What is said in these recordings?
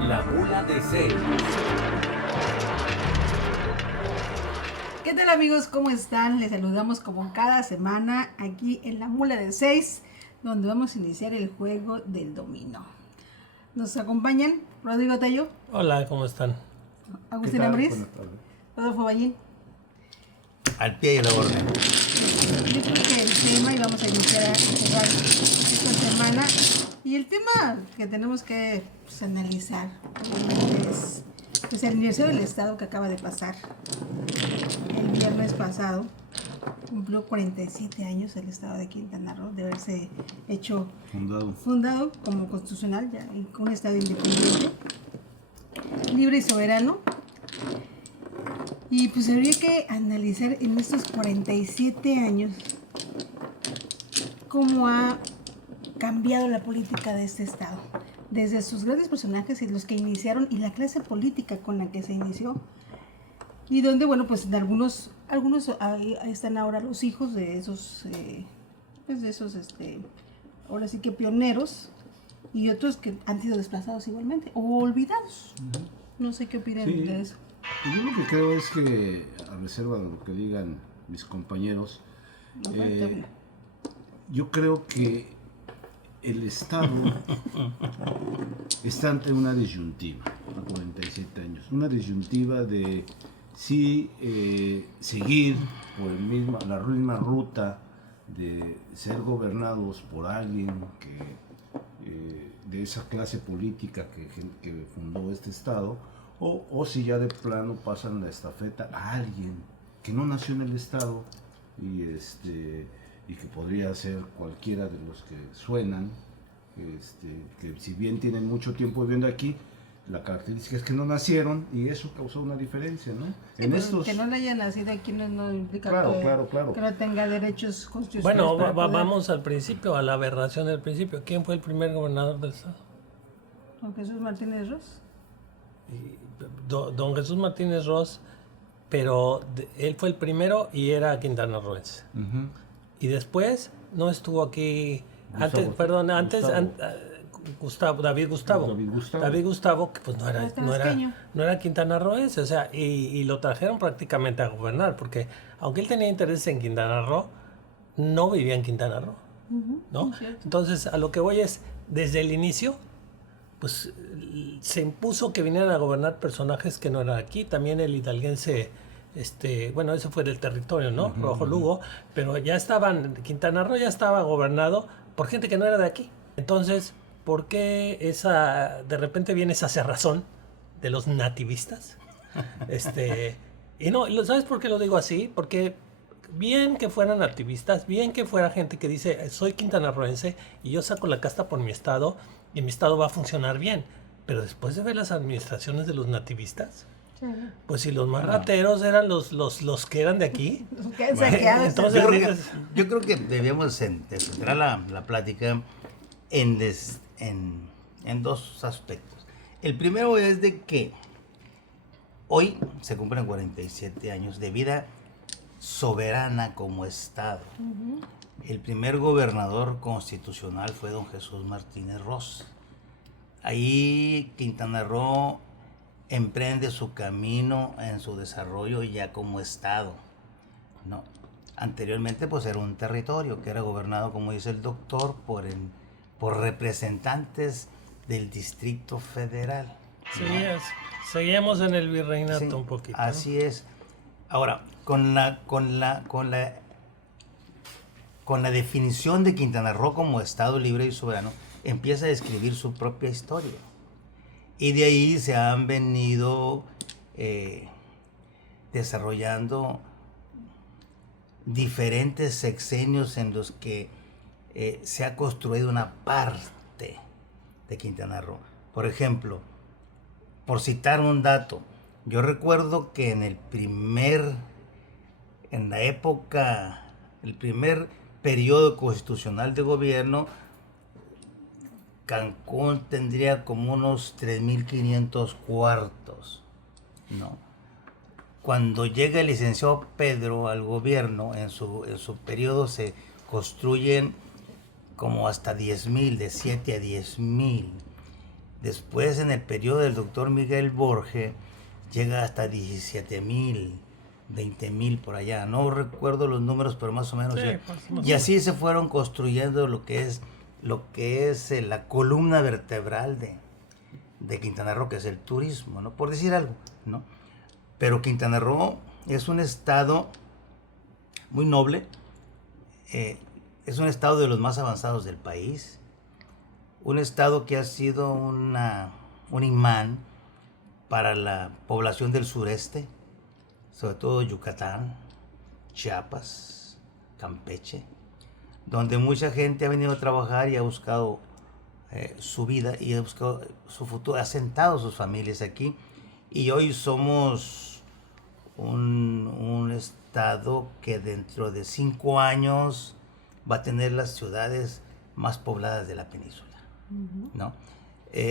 La Mula de 6. ¿Qué tal, amigos? ¿Cómo están? Les saludamos como cada semana aquí en La Mula de 6, donde vamos a iniciar el juego del dominó. Nos acompañan Rodrigo Tello, Hola, ¿cómo están? Agustín Ambriz, Rodolfo Ballín. Al pie y la orden. Yo creo que el tema, y vamos a iniciar a jugar esta semana, y el tema que tenemos que analizar es el aniversario del Estado que acaba de pasar. El viernes pasado cumplió 47 años el Estado de Quintana Roo de haberse hecho fundado como constitucional, ya con un Estado independiente, libre y soberano. Y pues habría que analizar en estos 47 años cómo ha cambiado la política de este Estado, desde sus grandes personajes y los que iniciaron y la clase política con la que se inició, y donde, bueno, pues de algunos ahí están ahora los hijos de esos, ahora sí que pioneros, y otros que han sido desplazados igualmente, o olvidados. No sé qué opinan de eso. Yo lo que creo es que, a reserva de lo que digan mis compañeros, yo creo que el Estado está ante una disyuntiva a 47 años. Una disyuntiva de si seguir por la misma ruta de ser gobernados por alguien de esa clase política que fundó este Estado, o si ya de plano pasan la estafeta a alguien que no nació en el Estado y que podría ser cualquiera de los que suenan, que si bien tienen mucho tiempo viviendo aquí, la característica es que no nacieron, y eso causó una diferencia, ¿no? Sí, que no le haya nacido aquí no implica que no tenga derechos constitucionales. Bueno, vamos al principio, a la aberración del principio. ¿Quién fue el primer gobernador del Estado? Don Jesús Martínez Ross. Don Jesús Martínez Ross, pero él fue el primero y era quintanarroense. Uh-huh. Y después no estuvo aquí, David Gustavo, que pues no era quintanarroense, o sea, y lo trajeron prácticamente a gobernar, porque aunque él tenía intereses en Quintana Roo, no vivía en Quintana Roo, ¿no? Entonces, a lo que voy es, desde el inicio, pues se impuso que vinieran a gobernar personajes que no eran aquí. También el hidalguense, bueno, eso fue del territorio, ¿no? Uh-huh. Rojo Lugo, pero Quintana Roo ya estaba gobernado por gente que no era de aquí. Entonces, ¿por qué de repente viene esa cerrazón de los nativistas? Y no, ¿sabes por qué lo digo así? Porque bien que fueran nativistas, bien que fuera gente que dice, soy quintanarroense y yo saco la casta por mi estado, y mi estado va a funcionar bien, pero después de ver las administraciones de los nativistas, pues si los más rateros eran los que eran de aquí, entonces yo creo que debíamos centrar la plática en dos aspectos. El primero es de que hoy se cumplen 47 años de vida soberana como Estado. Uh-huh. El primer gobernador constitucional fue don Jesús Martínez Ross. Ahí Quintana Roo emprende su camino en su desarrollo ya como Estado, ¿no? Anteriormente pues era un territorio que era gobernado, como dice el doctor, por representantes del Distrito Federal, ¿no? Seguíamos en el virreinato un poquito. Así es. Ahora, con la definición de Quintana Roo como Estado libre y soberano, empieza a escribir su propia historia. Y de ahí se han venido desarrollando diferentes sexenios en los que se ha construido una parte de Quintana Roo. Por ejemplo, por citar un dato, yo recuerdo que el primer periodo constitucional de gobierno, Cancún tendría como unos 3.500 cuartos, ¿no? Cuando llega el licenciado Pedro al gobierno, en su periodo se construyen como hasta 10.000, de 7 a 10.000. Después, en el periodo del doctor Miguel Borge, llega hasta 17,000, 20,000 por allá. No recuerdo los números, pero más o menos. Sí, ya. pues, Y así se fueron construyendo lo que es la columna vertebral de Quintana Roo, que es el turismo, ¿no? Por decir algo, ¿no? Pero Quintana Roo es un estado muy noble, es un estado de los más avanzados del país, un estado que ha sido un imán para la población del sureste, sobre todo Yucatán, Chiapas, Campeche, donde mucha gente ha venido a trabajar y ha buscado su vida y ha buscado su futuro, ha asentado sus familias aquí, y hoy somos un estado que dentro de 5 años va a tener las ciudades más pobladas de la península, ¿no?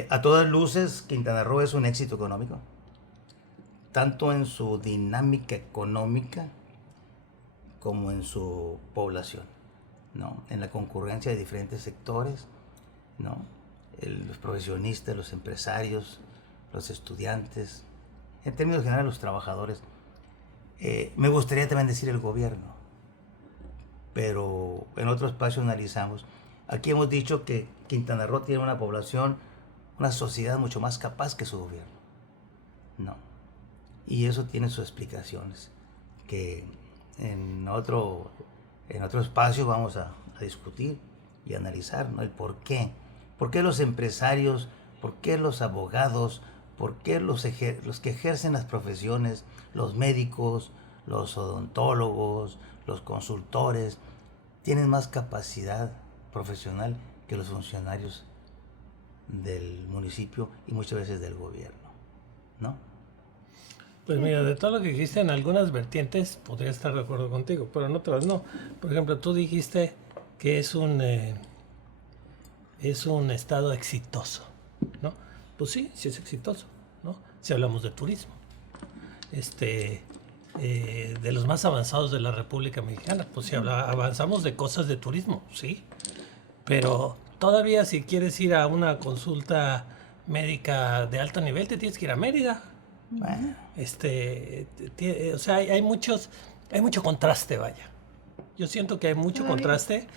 A todas luces, Quintana Roo es un éxito económico, tanto en su dinámica económica como en su población, ¿no? En la concurrencia de diferentes sectores, ¿no? Los profesionistas, los empresarios, los estudiantes, en términos generales los trabajadores. Me gustaría también decir el gobierno, pero en otro espacio analizamos. Aquí hemos dicho que Quintana Roo tiene una población, una sociedad mucho más capaz que su gobierno. No. Y eso tiene sus explicaciones, que en otro espacio vamos a discutir y analizar, ¿no? El por qué. ¿Por qué los empresarios, por qué los abogados, por qué los que ejercen las profesiones, los médicos, los odontólogos, los consultores, tienen más capacidad profesional que los funcionarios del municipio y muchas veces del gobierno, ¿no? Pues mira, de todo lo que dijiste, en algunas vertientes podría estar de acuerdo contigo, pero en otras no. Por ejemplo, tú dijiste que es un estado exitoso, ¿no? Pues sí, sí es exitoso, ¿no? Si hablamos de turismo. De los más avanzados de la República Mexicana, pues si avanzamos de cosas de turismo, sí. Pero todavía si quieres ir a una consulta médica de alto nivel, te tienes que ir a Mérida. Bueno. O sea, hay mucho contraste, vaya. Yo siento que hay mucho contraste,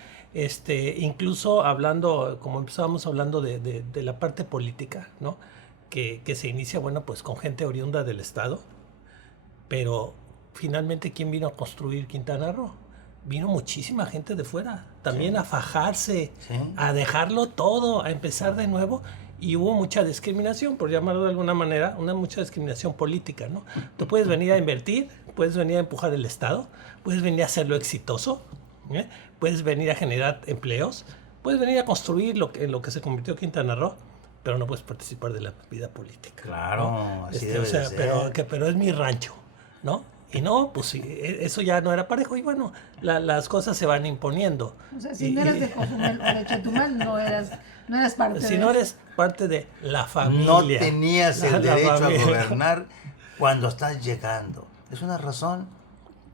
incluso hablando, como empezábamos hablando de la parte política, ¿no? Que se inicia, bueno, pues con gente oriunda del estado, pero finalmente, ¿quién vino a construir Quintana Roo? Vino muchísima gente de fuera, también a fajarse, a dejarlo todo, a empezar de nuevo. Y hubo mucha discriminación, por llamarlo de alguna manera, mucha discriminación política, ¿no? Tú puedes venir a invertir, puedes venir a empujar el Estado, puedes venir a hacerlo exitoso, puedes venir a generar empleos, puedes venir a construir en lo que se convirtió Quintana Roo, pero no puedes participar de la vida política. Claro, ¿no? así debe de ser. Pero es mi rancho, ¿no? Y no, pues sí, eso ya no era parejo. Y bueno, las cosas se van imponiendo. O sea, si no eras de Cozumel o de Chetumal, no eras parte de... Si no eres parte de la familia. No tenías el derecho a familia. gobernar cuando estás llegando. Es una razón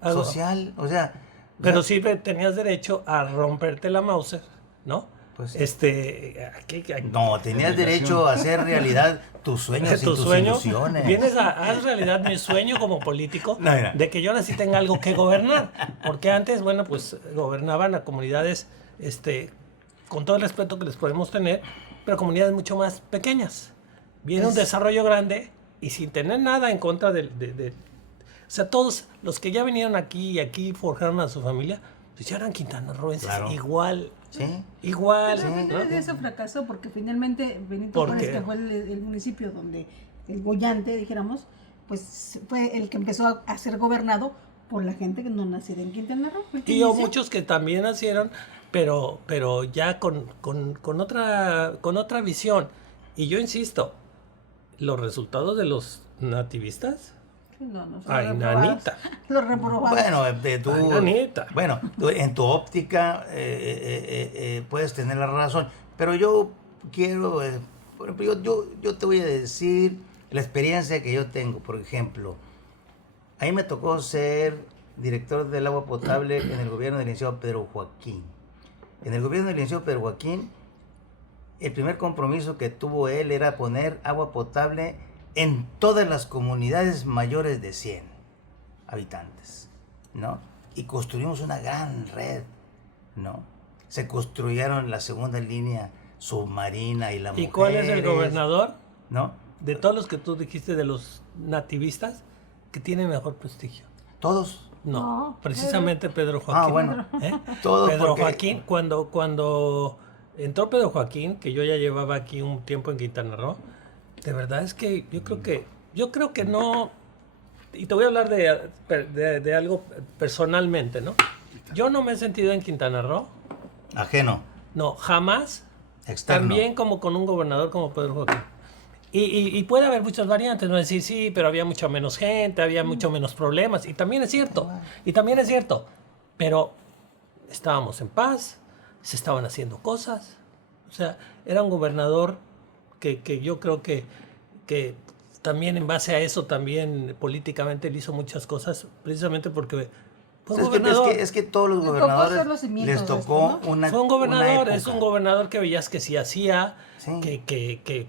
social, o sea... Pero sí tenías derecho a romperte la Mauser, ¿no? Pues, no, tenías derecho a hacer realidad tus sueños y tus ilusiones. Vienes a hacer realidad mi sueño como político No. de que yo ahora sí tenga algo que gobernar. Porque antes, bueno, pues gobernaban a comunidades, con todo el respeto que les podemos tener, pero comunidades mucho más pequeñas. Viene un desarrollo grande y sin tener nada en contra de o sea, todos los que ya vinieron aquí y aquí forjaron a su familia, pues ya eran quintanarroenses, claro. Igual. Sí. Igual. Pero eso fracasó porque finalmente Benito Juárez, que fue el municipio donde el boyante, dijéramos, pues fue el que empezó a ser gobernado por la gente que no nacida en Quintana Roo. Y hubo muchos que también nacieron, pero ya con otra visión. Y yo insisto, los resultados de los nativistas... No, ay, nanita. Los reprobados. Bueno, en tu óptica puedes tener la razón, pero yo quiero, por ejemplo, yo te voy a decir la experiencia que yo tengo. Por ejemplo, a mí me tocó ser director del agua potable en el gobierno del licenciado Pedro Joaquín. En el gobierno del licenciado Pedro Joaquín el primer compromiso que tuvo él era poner agua potable en todas las comunidades mayores de 100 habitantes, ¿no? Y construimos una gran red, ¿no? Se construyeron la segunda línea submarina y la mujer. ¿Y cuál es el gobernador? ¿No? De todos los que tú dijiste, de los nativistas, que tiene mejor prestigio. Todos. No, precisamente Pedro Joaquín. Bueno. ¿Eh? Todos Pedro porque... Joaquín, cuando entró Pedro Joaquín, que yo ya llevaba aquí un tiempo en Quintana Roo, de verdad es que yo creo que no, y te voy a hablar de algo personalmente, ¿no? Yo no me he sentido en Quintana Roo. Ajeno. No, jamás. Externo. También como con un gobernador como Pedro Joaquín. Y puede haber muchas variantes, no decir sí, pero había mucha menos gente, había mucho menos problemas, y también es cierto, pero estábamos en paz, se estaban haciendo cosas, o sea, era un gobernador que yo creo que también en base a eso, también políticamente le hizo muchas cosas, precisamente porque fue un gobernador. Es que todos los gobernadores les tocó esto, ¿no? una Fue un gobernador, una es un época. gobernador que veías que sí hacía, Sí. que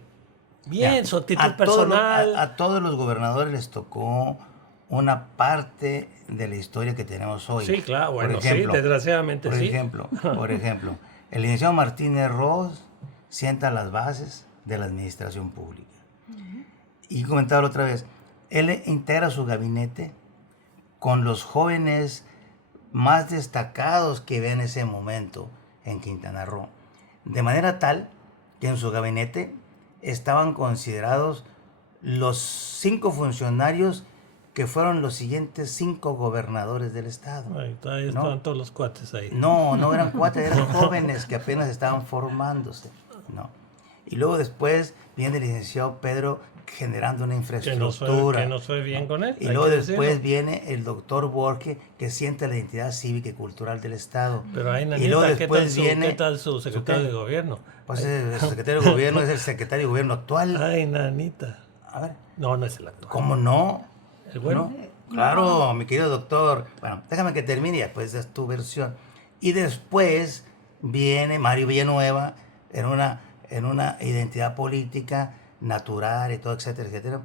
bien, Mira, su actitud personal. A todos los gobernadores les tocó una parte de la historia que tenemos hoy. Sí, claro, bueno, Por ejemplo, sí, desgraciadamente sí. Por ejemplo, el licenciado Martínez Ross sienta las bases de la administración pública. Y comentar otra vez, él integra su gabinete con los jóvenes más destacados que ve en ese momento en Quintana Roo. De manera tal que en su gabinete estaban considerados los 5 funcionarios que fueron los siguientes 5 gobernadores del estado. Ay, todavía ¿no? estaban todos los cuates ahí. No eran cuates, eran jóvenes que apenas estaban formándose. No. Y luego después viene el licenciado Pedro generando una infraestructura. Que nos fue bien con él. Y hay luego que después decirlo. viene el doctor Borges, que siente la identidad cívica y cultural del Estado. Pero ahí, y luego Nanita, después ¿qué tal su secretario de gobierno? Pues el secretario de gobierno es el secretario de gobierno actual. Ay, Nanita. A ver, No es el actual. ¿cómo no? ¿El bueno? ¿No? Claro, mi querido doctor. Bueno, déjame que termine y después das tu versión. Y después viene Mario Villanueva en una identidad política natural y todo, etcétera, etcétera.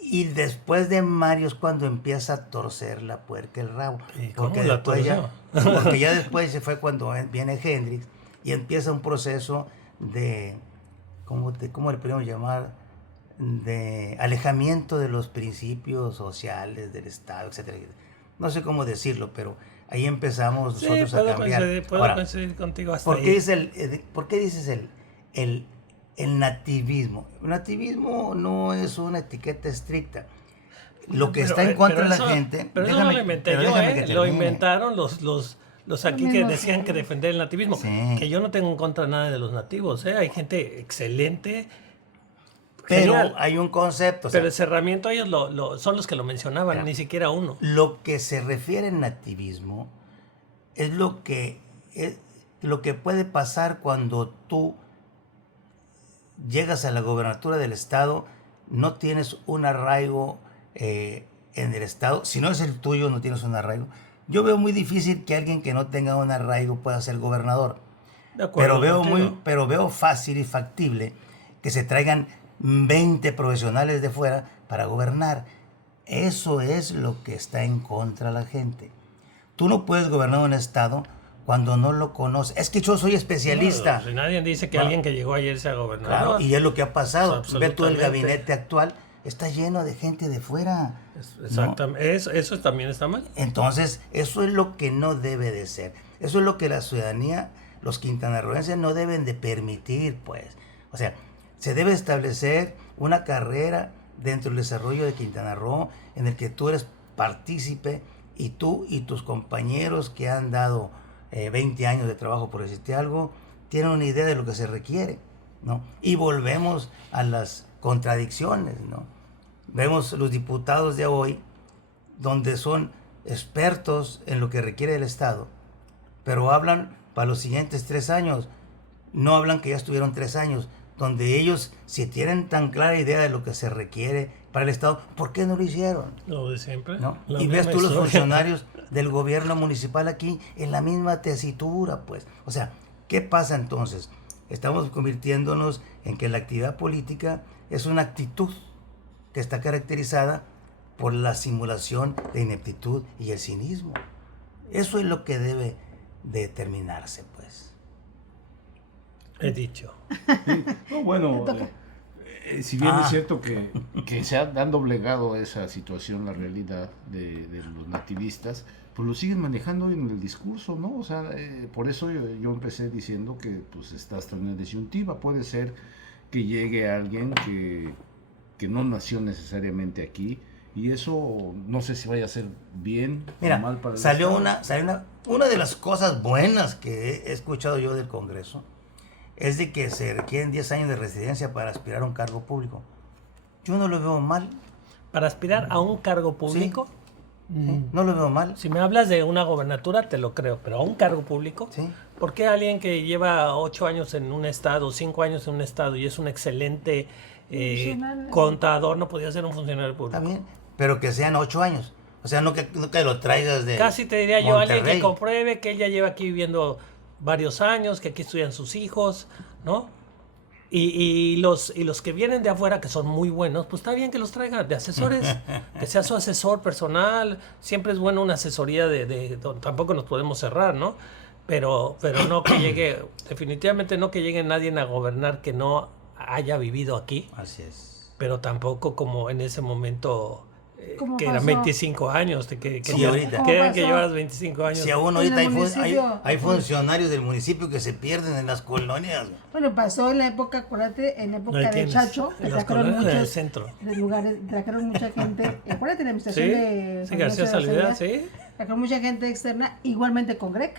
Y después de Mario es cuando empieza a torcer la puerca el rabo. ¿Y cómo Porque la después torció? porque ya después se fue cuando viene Hendrix y empieza un proceso de, ¿cómo le podemos llamar? De alejamiento de los principios sociales del Estado, etcétera, etcétera. No sé cómo decirlo, pero ahí empezamos Sí, nosotros a cambiar. puedo Ahora, coincidir contigo hasta ¿por ahí. qué dices el nativismo? El nativismo no es una etiqueta estricta. Lo que está en contra de la gente... Pero eso no lo inventé yo, déjame que lo termine. inventaron los aquí que decían que defender el nativismo. Sí. Que yo no tengo en contra nada de los nativos, Hay gente excelente. Pero genial. hay un concepto. Pero el cerramiento ellos son los que lo mencionaban, Mira, ni siquiera uno. Lo que se refiere al nativismo es lo que puede pasar cuando tú llegas a la gobernatura del estado, no tienes un arraigo en el estado. Si no es el tuyo, no tienes un arraigo. Yo veo muy difícil que alguien que no tenga un arraigo pueda ser gobernador. De acuerdo Pero veo fácil y factible que se traigan 20 profesionales de fuera para gobernar. Eso es lo que está en contra de la gente. Tú no puedes gobernar un estado cuando no lo conoces. Es que yo soy especialista. No, si nadie dice que No. alguien que llegó ayer sea gobernador. Claro, y es lo que ha pasado. Pues, Ve tú el absolutamente. gabinete actual, está lleno de gente de fuera. Exactamente. Eso también está mal. Entonces, eso es lo que no debe de ser. Eso es lo que la ciudadanía, los quintanarroenses no deben de permitir, pues. O sea, se debe establecer una carrera dentro del desarrollo de Quintana Roo en el que tú eres partícipe y tú y tus compañeros que han dado 20 años de trabajo, por decirte algo, tienen una idea de lo que se requiere, ¿no? Y volvemos a las contradicciones, ¿no? Vemos los diputados de hoy, donde son expertos en lo que requiere el Estado, pero hablan para los siguientes 3 años, no hablan que ya estuvieron 3 años, donde ellos, si tienen tan clara idea de lo que se requiere para el Estado, ¿por qué no lo hicieron? Lo de siempre. ¿No? La Y ves misma tú los historia. funcionarios del gobierno municipal aquí en la misma tesitura, pues. O sea, ¿qué pasa entonces? estamos convirtiéndonos en que la actividad política es una actitud que está caracterizada por la simulación de ineptitud y el cinismo. Eso es lo que debe determinarse, pues. He dicho. No, bueno, si bien es cierto que se han doblegado esa situación, la realidad de los nativistas, pues lo siguen manejando en el discurso, ¿no? O sea, por eso yo empecé diciendo que pues está hasta una disyuntiva. Puede ser que llegue alguien que no nació necesariamente aquí, y eso no sé si vaya a ser bien Mira, o mal para el salió Estado. una de las cosas buenas que he escuchado yo del Congreso es de que se requieren 10 años de residencia para aspirar a un cargo público. Yo no lo veo mal. Para aspirar a un cargo público, Sí, no lo veo mal. si me hablas de una gobernatura, te lo creo, pero a un cargo público, Sí. ¿por qué alguien que lleva 8 años en un estado, 5 años en un estado y es un excelente contador no podía ser un funcionario público? También, pero que sean 8 años. O sea, no que lo traigas de Casi te diría yo, alguien que Monterrey. compruebe que él ya lleva aquí viviendo varios años, que aquí estudian sus hijos, ¿no? Y los que vienen de afuera, que son muy buenos, pues está bien que los traigan de asesores, que sea su asesor personal. Siempre es bueno una asesoría tampoco nos podemos cerrar, ¿no? Pero no que llegue, definitivamente no que llegue nadie a gobernar que no haya vivido aquí, Así es. pero tampoco como en ese momento Como que eran pasó. 25 años, Sí, ahorita. que Como llevas pasó. 25 años. Si aún En el ahorita hay municipio. funcionarios del municipio que se pierden en las colonias. Bueno, pasó en la época, acuérdate, en la época Ahí de tienes, Chacho, que en las sacaron colonias del muchos centro. lugares, sacaron mucha gente, acuérdate, la administración Sí, de sí, García Salvidad, sí. sacaron mucha gente externa, igualmente con Greg.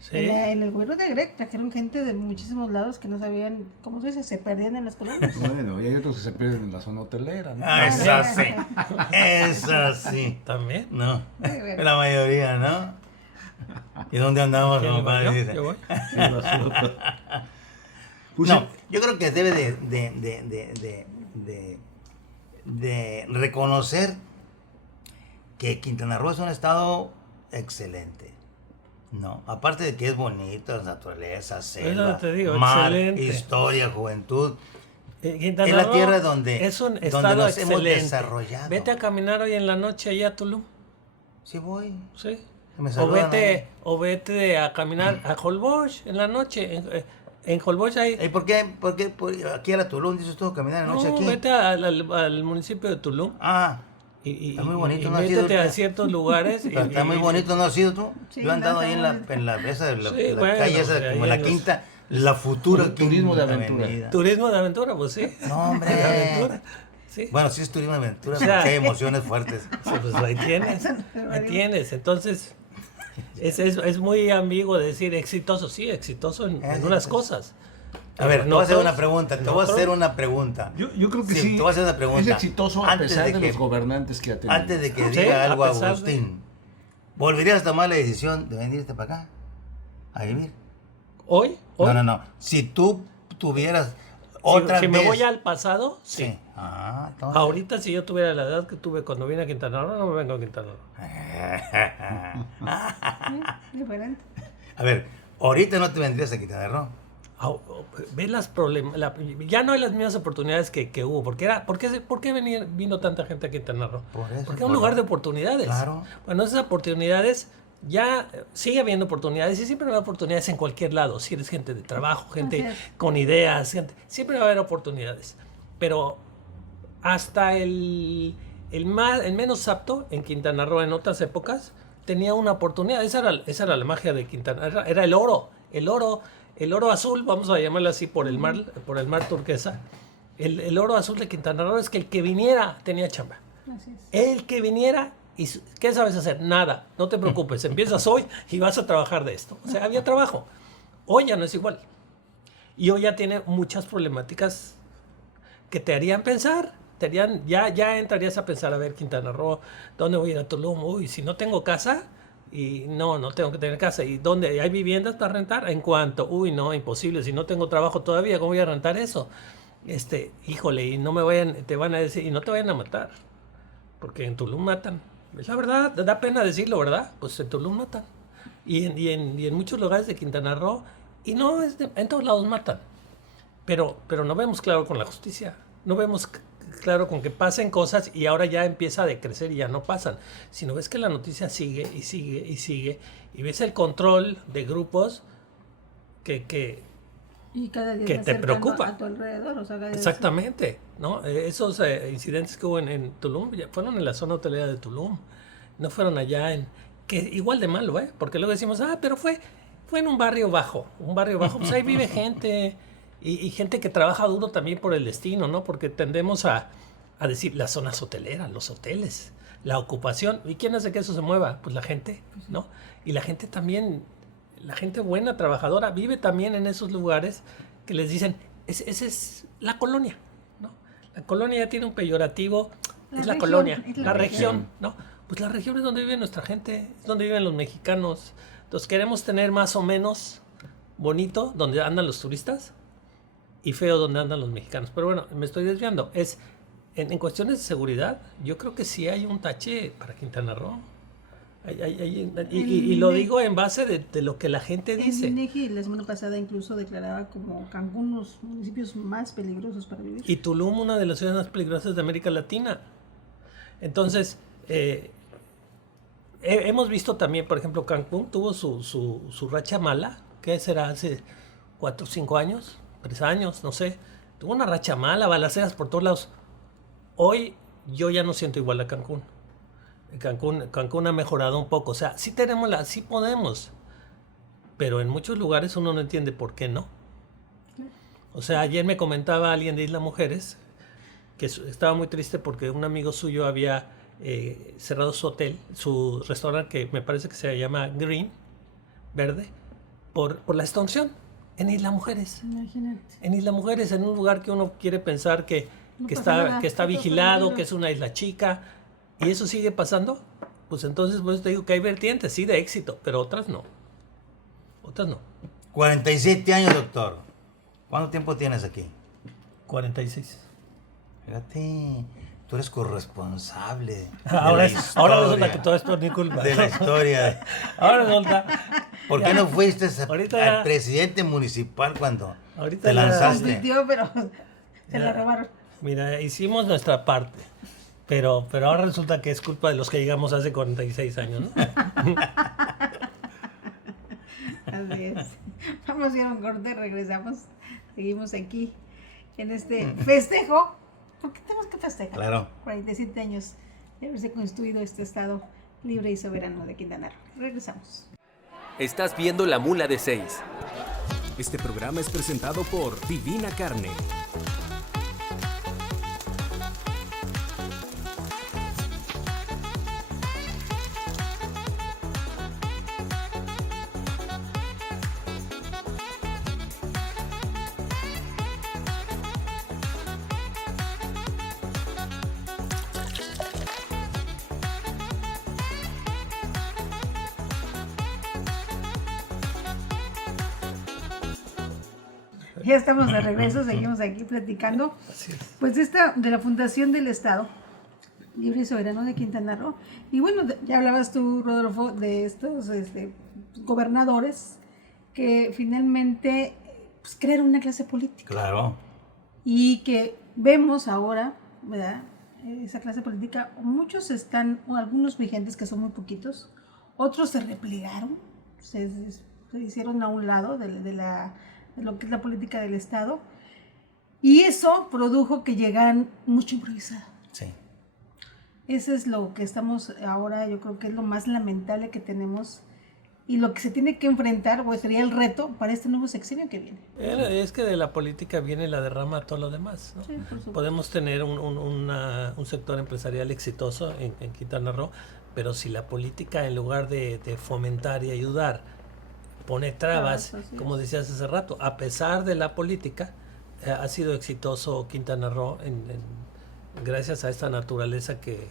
Sí. En el gobierno de Greg trajeron gente de muchísimos lados que no sabían, ¿cómo se dice? Se perdían en las colonias. Bueno, y hay otros que se pierden en la zona hotelera, ¿no? Ah, eso sí. Eso sí. También. No. La mayoría, ¿no? ¿Y dónde andamos, ¿Quién compadre? va? ¿Yo? Dice. ¿Yo voy? En la zona. Pues No, sí, yo creo que debe de reconocer que Quintana Roo es un estado excelente. No, aparte de que es bonito, la naturaleza, selva, te digo, mar, excelente. historia, juventud. Quintana Es la Roo tierra donde- es un donde estado nos hemos excelente. desarrollado. Vete a caminar hoy en la noche allá a Tulum. Sí voy. Sí. Me O saludan vete a caminar a Holbox en la noche. En Holbox hay. ¿Y por qué aquí a la Tulum dices tú caminar de noche No, aquí? vete al municipio de Tulum. Ah, Y, Está muy bonito, y ¿no has ido métete a ahorita? ciertos lugares. pero está muy bonito, ¿no has ido tú? Sí, Yo he andado ahí en la, bonito. en la, esa de la, Sí, la bueno, calle esa, ahí como en la en los- quinta, la futura Turismo de Quinta aventura. Avenida. Turismo de aventura, pues sí. No, hombre. De aventura. Sí. Bueno, sí es turismo de aventura, O sea- porque hay emociones fuertes. Sí, pues ahí tienes. Ahí tienes. Entonces, es muy ambiguo decir exitoso. Sí, exitoso en unas cosas. A ver, te No voy a hacer todos, una pregunta, te no voy a hacer todos. una pregunta. yo creo que Sí, sí, te voy a hacer una pregunta. es exitoso a Antes pesar de de que- los gobernantes que ha tenido. Antes de que Sí, diga a algo pesar de- Agustín, ¿volverías a tomar la decisión de venirte para acá? A vivir. Hoy, No. Si tú tuvieras otra si vez... me voy al pasado, sí. Sí. Ah, entonces- Ahorita, si yo tuviera la edad que tuve cuando vine a Quintana Roo, no me vengo a Quintana Roo. Diferente. A ver, ahorita no te vendrías a Quintana Roo. Ve las problemas, ya no hay las mismas oportunidades que hubo, ¿por qué vino tanta gente a Quintana Roo? Por eso, Porque es un lugar de oportunidades. Claro. Bueno, esas oportunidades, ya sigue habiendo oportunidades y siempre va a haber oportunidades en cualquier lado. Si eres gente de trabajo, gente Así es. con ideas, siempre va a haber oportunidades. Pero hasta el menos apto en Quintana Roo en otras épocas tenía una oportunidad. Esa era la magia de Quintana Roo. Era el oro azul, vamos a llamarlo así por el mar turquesa. El oro azul de Quintana Roo es que el que viniera tenía chamba. Así es. El que viniera, y ¿qué sabes hacer? Nada, no te preocupes, empiezas hoy y vas a trabajar de esto. O sea, había trabajo. Hoy ya no es igual. Y hoy ya tiene muchas problemáticas que te harían pensar. Ya entrarías a pensar, a ver, Quintana Roo, ¿dónde voy a ir a Tulum? Uy, si no tengo casa, y no tengo que tener casa. ¿Y dónde hay viviendas para rentar? ¿En cuánto? Uy, no, imposible. Si no tengo trabajo todavía, ¿cómo voy a rentar eso? Híjole, y te van a decir, y no te vayan a matar. Porque en Tulum matan. Es la verdad, da pena decirlo, ¿verdad? Pues en Tulum matan. Y en muchos lugares de Quintana Roo, y no, en todos lados matan. pero no vemos claro con la justicia, no vemos claro con que pasen cosas y ahora ya empieza a decrecer y ya no pasan, sino ves que la noticia sigue y sigue y sigue y ves el control de grupos que y cada día que más te cercano preocupa. a tu alrededor, o sea, cada día Exactamente, ¿no? Esos incidentes que hubo en Tulum ya fueron en la zona hotelera de Tulum, no fueron allá que igual de malo, porque luego decimos, pero fue en un barrio bajo, pues ahí vive gente y gente que trabaja duro también por el destino, ¿no? Porque tendemos a decir las zonas hoteleras, los hoteles, la ocupación, ¿y quién hace que eso se mueva? Pues la gente, ¿no? Y la gente también, la gente buena, trabajadora, vive también en esos lugares que les dicen, esa es la colonia, ¿no? La colonia ya tiene un peyorativo, es la colonia, la región, ¿no? Pues la región es donde vive nuestra gente, es donde viven los mexicanos. Entonces queremos tener más o menos bonito donde andan los turistas y feo donde andan los mexicanos. Pero bueno, me estoy desviando. En cuestiones de seguridad, yo creo que sí hay un tache para Quintana Roo. Y lo digo en base de lo que la gente dice. El INEGI la semana pasada incluso declaraba como Cancún los municipios más peligrosos para vivir. Y Tulum una de las ciudades más peligrosas de América Latina. Entonces, hemos visto también, por ejemplo, Cancún tuvo su racha mala, ¿qué será? Hace 4 o 5 años, 3 años, no sé. Tuvo una racha mala, balaceras por todos lados. Hoy yo ya no siento igual a Cancún. Cancún ha mejorado un poco. O sea, sí podemos. Pero en muchos lugares uno no entiende por qué no. O sea, ayer me comentaba alguien de Isla Mujeres que estaba muy triste porque un amigo suyo había cerrado su hotel, su restaurante que me parece que se llama Green, verde, por la extorsión en Isla Mujeres. Imagínate. En Isla Mujeres, en un lugar que uno quiere pensar que está vigilado, que es una isla chica, y eso sigue pasando, pues entonces pues te digo que hay vertientes, sí, de éxito, pero otras no. 47 años, doctor. ¿Cuánto tiempo tienes aquí? 46. Fíjate, tú eres corresponsable. Ahora resulta que todo esto es mi culpa. De la historia. Ahora resulta. ¿Por qué no fuiste Ahorita al presidente municipal cuando ahorita te ya lanzaste? Compitió, pero se la robaron. Mira, hicimos nuestra parte, pero ahora resulta que es culpa de los que llegamos hace 46 años, ¿no? Así es. Vamos a ir a un corte, regresamos. Seguimos aquí en este festejo. Porque tenemos que festejar. Claro. 47 años de haberse construido este estado libre y soberano de Quintana Roo. Regresamos. Estás viendo La Mula de 6. Este programa es presentado por Divina Carne. Ya estamos de regreso, seguimos aquí platicando. Pues de la Fundación del Estado Libre y Soberano de Quintana Roo. Y bueno, ya hablabas tú, Rodolfo, de estos gobernadores que finalmente pues, crearon una clase política. Claro. Y que vemos ahora, ¿verdad? Esa clase política, muchos están, o algunos vigentes que son muy poquitos, otros se replegaron, se hicieron a un lado de lo que es la política del Estado, y eso produjo que llegaran mucho improvisado. Sí. Eso es lo que estamos ahora, yo creo que es lo más lamentable que tenemos y lo que se tiene que enfrentar, o sería el reto para este nuevo sexenio que viene. Es que de la política viene la derrama a todo lo demás, ¿no? Sí, por supuesto. Podemos tener un sector empresarial exitoso en Quintana Roo, pero si la política, en lugar de fomentar y ayudar, pone trabas, como decías hace rato, a pesar de la política, ha sido exitoso Quintana Roo gracias a esta naturaleza que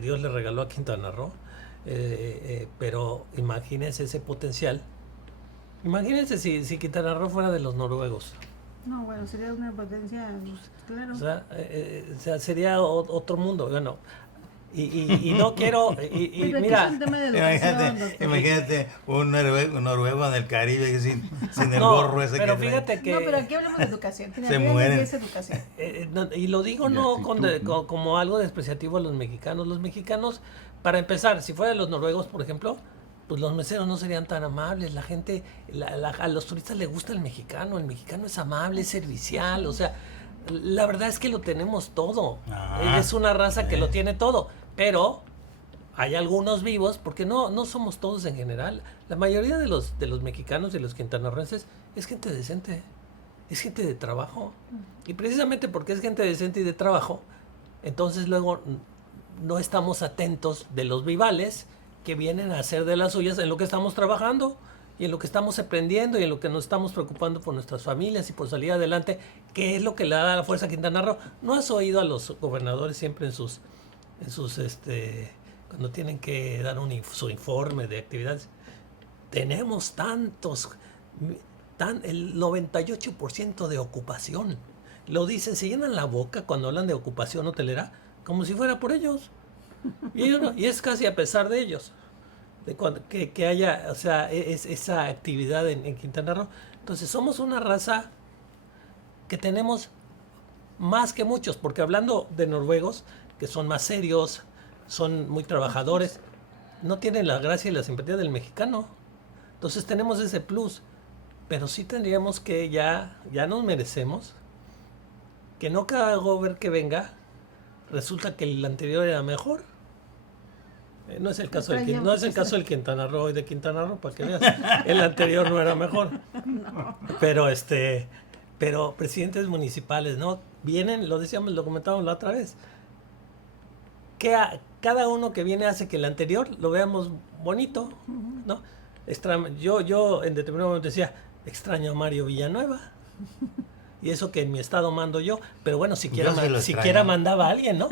Dios le regaló a Quintana Roo. Pero imagínense ese potencial. Imagínense si Quintana Roo fuera de los noruegos. No, bueno, sería una potencia, claro. O sea, sería otro mundo. Bueno, Y no quiero, Pero aquí mira, es un tema de educación, doctor. Imagínate un noruego en el Caribe que sin el no, gorro ese pero que trae. fíjate que... No, pero aquí hablamos de educación. Se mueren. Es educación. Y lo digo De no actitud, ¿no? como algo despreciativo a los mexicanos. Los mexicanos, para empezar, si fueran los noruegos, por ejemplo, pues los meseros no serían tan amables. La gente, a los turistas les gusta el mexicano es amable, es servicial, o sea, la verdad es que lo tenemos todo. Ajá. Es una raza que lo tiene todo, pero hay algunos vivos, porque no somos todos en general. La mayoría de los mexicanos y los quintanarroenses es gente decente, es gente de trabajo. Y precisamente porque es gente decente y de trabajo, entonces luego no estamos atentos de los vivales que vienen a hacer de las suyas en lo que estamos trabajando y en lo que estamos aprendiendo y en lo que nos estamos preocupando por nuestras familias y por salir adelante, que es lo que le da la fuerza a Quintana Roo. ¿No has oído a los gobernadores siempre en sus cuando tienen que dar su informe de actividades? Tenemos el 98% de ocupación. Lo dicen, se llenan la boca cuando hablan de ocupación hotelera, como si fuera por ellos. Y es casi a pesar de ellos, que haya, o sea, esa actividad en Quintana Roo. Entonces somos una raza que tenemos más que muchos, porque hablando de noruegos, que son más serios, son muy trabajadores, no tienen la gracia y la simpatía del mexicano. Entonces tenemos ese plus, pero sí tendríamos que ya nos merecemos que no cada gober que venga resulta que el anterior era mejor. No es el caso del Quintana Roo y de Quintana Roo, para que veas. El anterior no era mejor. Pero presidentes municipales, ¿no? Vienen, lo comentábamos la otra vez. Cada uno que viene hace que el anterior lo veamos bonito, ¿no? Yo en determinado momento decía, extraño a Mario Villanueva. Y eso que en mi estado mando yo, pero bueno, siquiera mandaba a alguien, ¿no?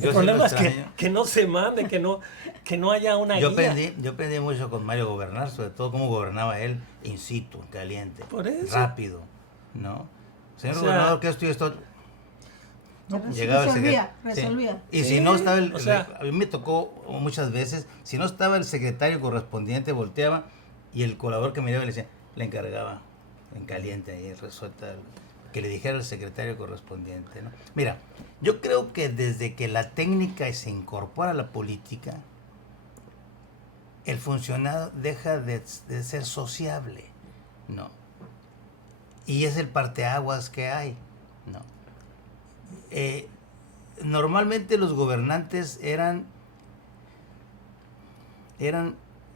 El problema es que no se mande, que no haya una guía. Yo aprendí mucho con Mario gobernar, sobre todo cómo gobernaba él in situ, caliente, Por eso. rápido, ¿no? Señor O sea, gobernador, ¿qué esto y esto? Llegaba el resolvía. Sí. Y Sí, si no estaba o a mí me tocó muchas veces, si no estaba el secretario correspondiente, volteaba y el colaborador que me miraba le decía, le encargaba en caliente ahí, resuelta, que le dijera al secretario correspondiente, ¿no? Mira, yo creo que desde que la técnica se incorpora a la política, el funcionario deja de ser sociable, ¿no? Y es el parteaguas que hay, ¿no? Normalmente los gobernantes eran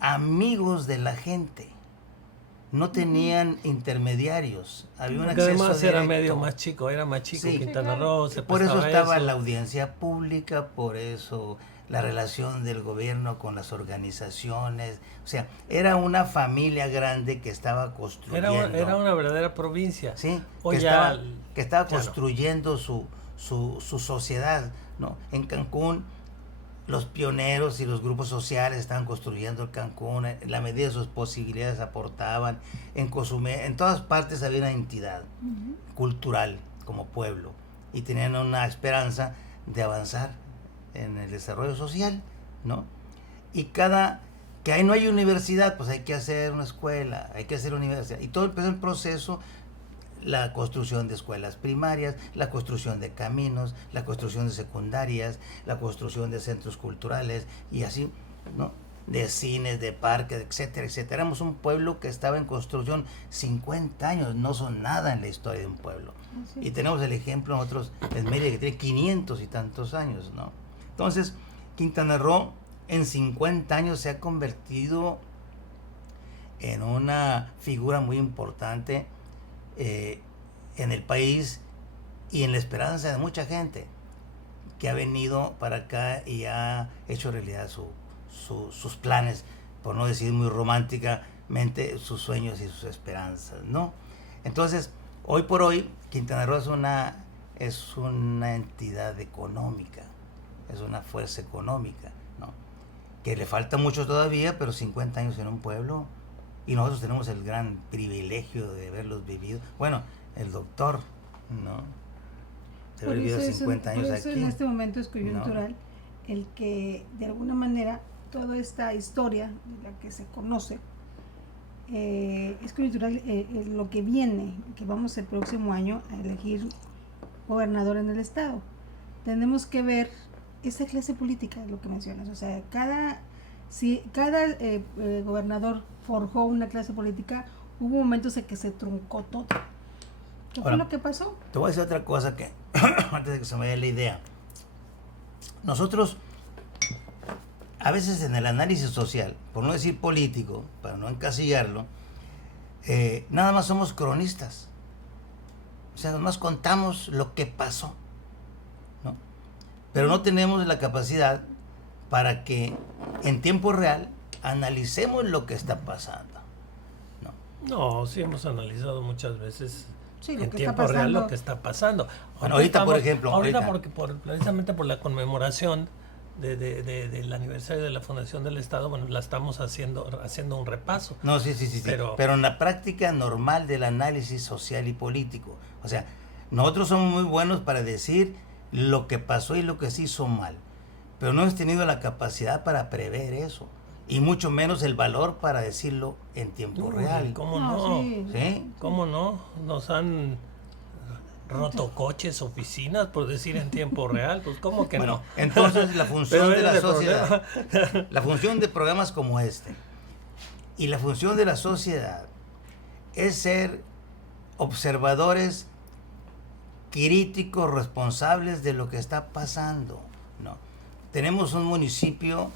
amigos de la gente, no tenían intermediarios, había un acceso además directo. Era más chico Sí. Quintana Roo, se Por eso prestaba estaba eso. la audiencia pública, por eso la relación del gobierno con las organizaciones, o sea, era una familia grande que estaba construyendo. Era una verdadera provincia. Sí, Hoy que estaba ya no. construyendo su sociedad, ¿no? En Cancún, los pioneros y los grupos sociales estaban construyendo el Cancún, en la medida de sus posibilidades aportaban, en Cozumel, en todas partes había una entidad cultural como pueblo y tenían una esperanza de avanzar en el desarrollo social, ¿no? Y que ahí no hay universidad, pues hay que hacer una escuela, hay que hacer universidad, y todo empezó el proceso, la construcción de escuelas primarias, la construcción de caminos, la construcción de secundarias, la construcción de centros culturales y así, ¿no? De cines, de parques, etcétera, etcétera. Éramos un pueblo que estaba en construcción 50 años, no son nada en la historia de un pueblo. Y tenemos el ejemplo nosotros en Mérida que tiene 500 y tantos años, ¿no? Entonces, Quintana Roo en 50 años se ha convertido en una figura muy importante en el país y en la esperanza de mucha gente que ha venido para acá y ha hecho realidad sus planes, por no decir muy románticamente, sus sueños y sus esperanzas, ¿no? Entonces, hoy por hoy, Quintana Roo es una entidad económica, es una fuerza económica, ¿no? Que le falta mucho todavía, pero 50 años en un pueblo. Y nosotros tenemos el gran privilegio de haberlos vivido. Bueno, el doctor, ¿no? De haber vivido 50 años por eso aquí. en este momento es coyuntural. el que de alguna manera toda esta historia de la que se conoce es cultural, lo que viene, que vamos el próximo año a elegir gobernador en el estado. Tenemos que ver esa clase política, lo que mencionas, o sea, cada gobernador forjó una clase política, hubo momentos en que se truncó todo. ¿Qué fue lo que pasó? Te voy a decir otra cosa que, antes de que se me vaya la idea. Nosotros, a veces en el análisis social, por no decir político, para no encasillarlo, nada más somos cronistas. O sea, nada más contamos lo que pasó, ¿no? Pero no tenemos la capacidad para que en tiempo real analicemos lo que está pasando, ¿no? No, sí hemos analizado muchas veces Sí, en tiempo real lo que está pasando. Bueno, ahorita, por ejemplo, ahorita porque precisamente por la conmemoración del aniversario de la fundación del Estado, bueno, la estamos haciendo un repaso. No, sí. Pero en la práctica normal del análisis social y político, o sea, nosotros somos muy buenos para decir lo que pasó y lo que se hizo mal, pero no hemos tenido la capacidad para prever eso, y mucho menos el valor para decirlo en tiempo real. ¿Cómo no? ¿Sí? ¿Cómo no? Nos han roto coches, oficinas, por decir en tiempo real, pues ¿cómo que Bueno, no? entonces la función de la el sociedad, la función de programas como este, y la función de la sociedad es ser observadores críticos, responsables de lo que está pasando, ¿no? Tenemos un municipio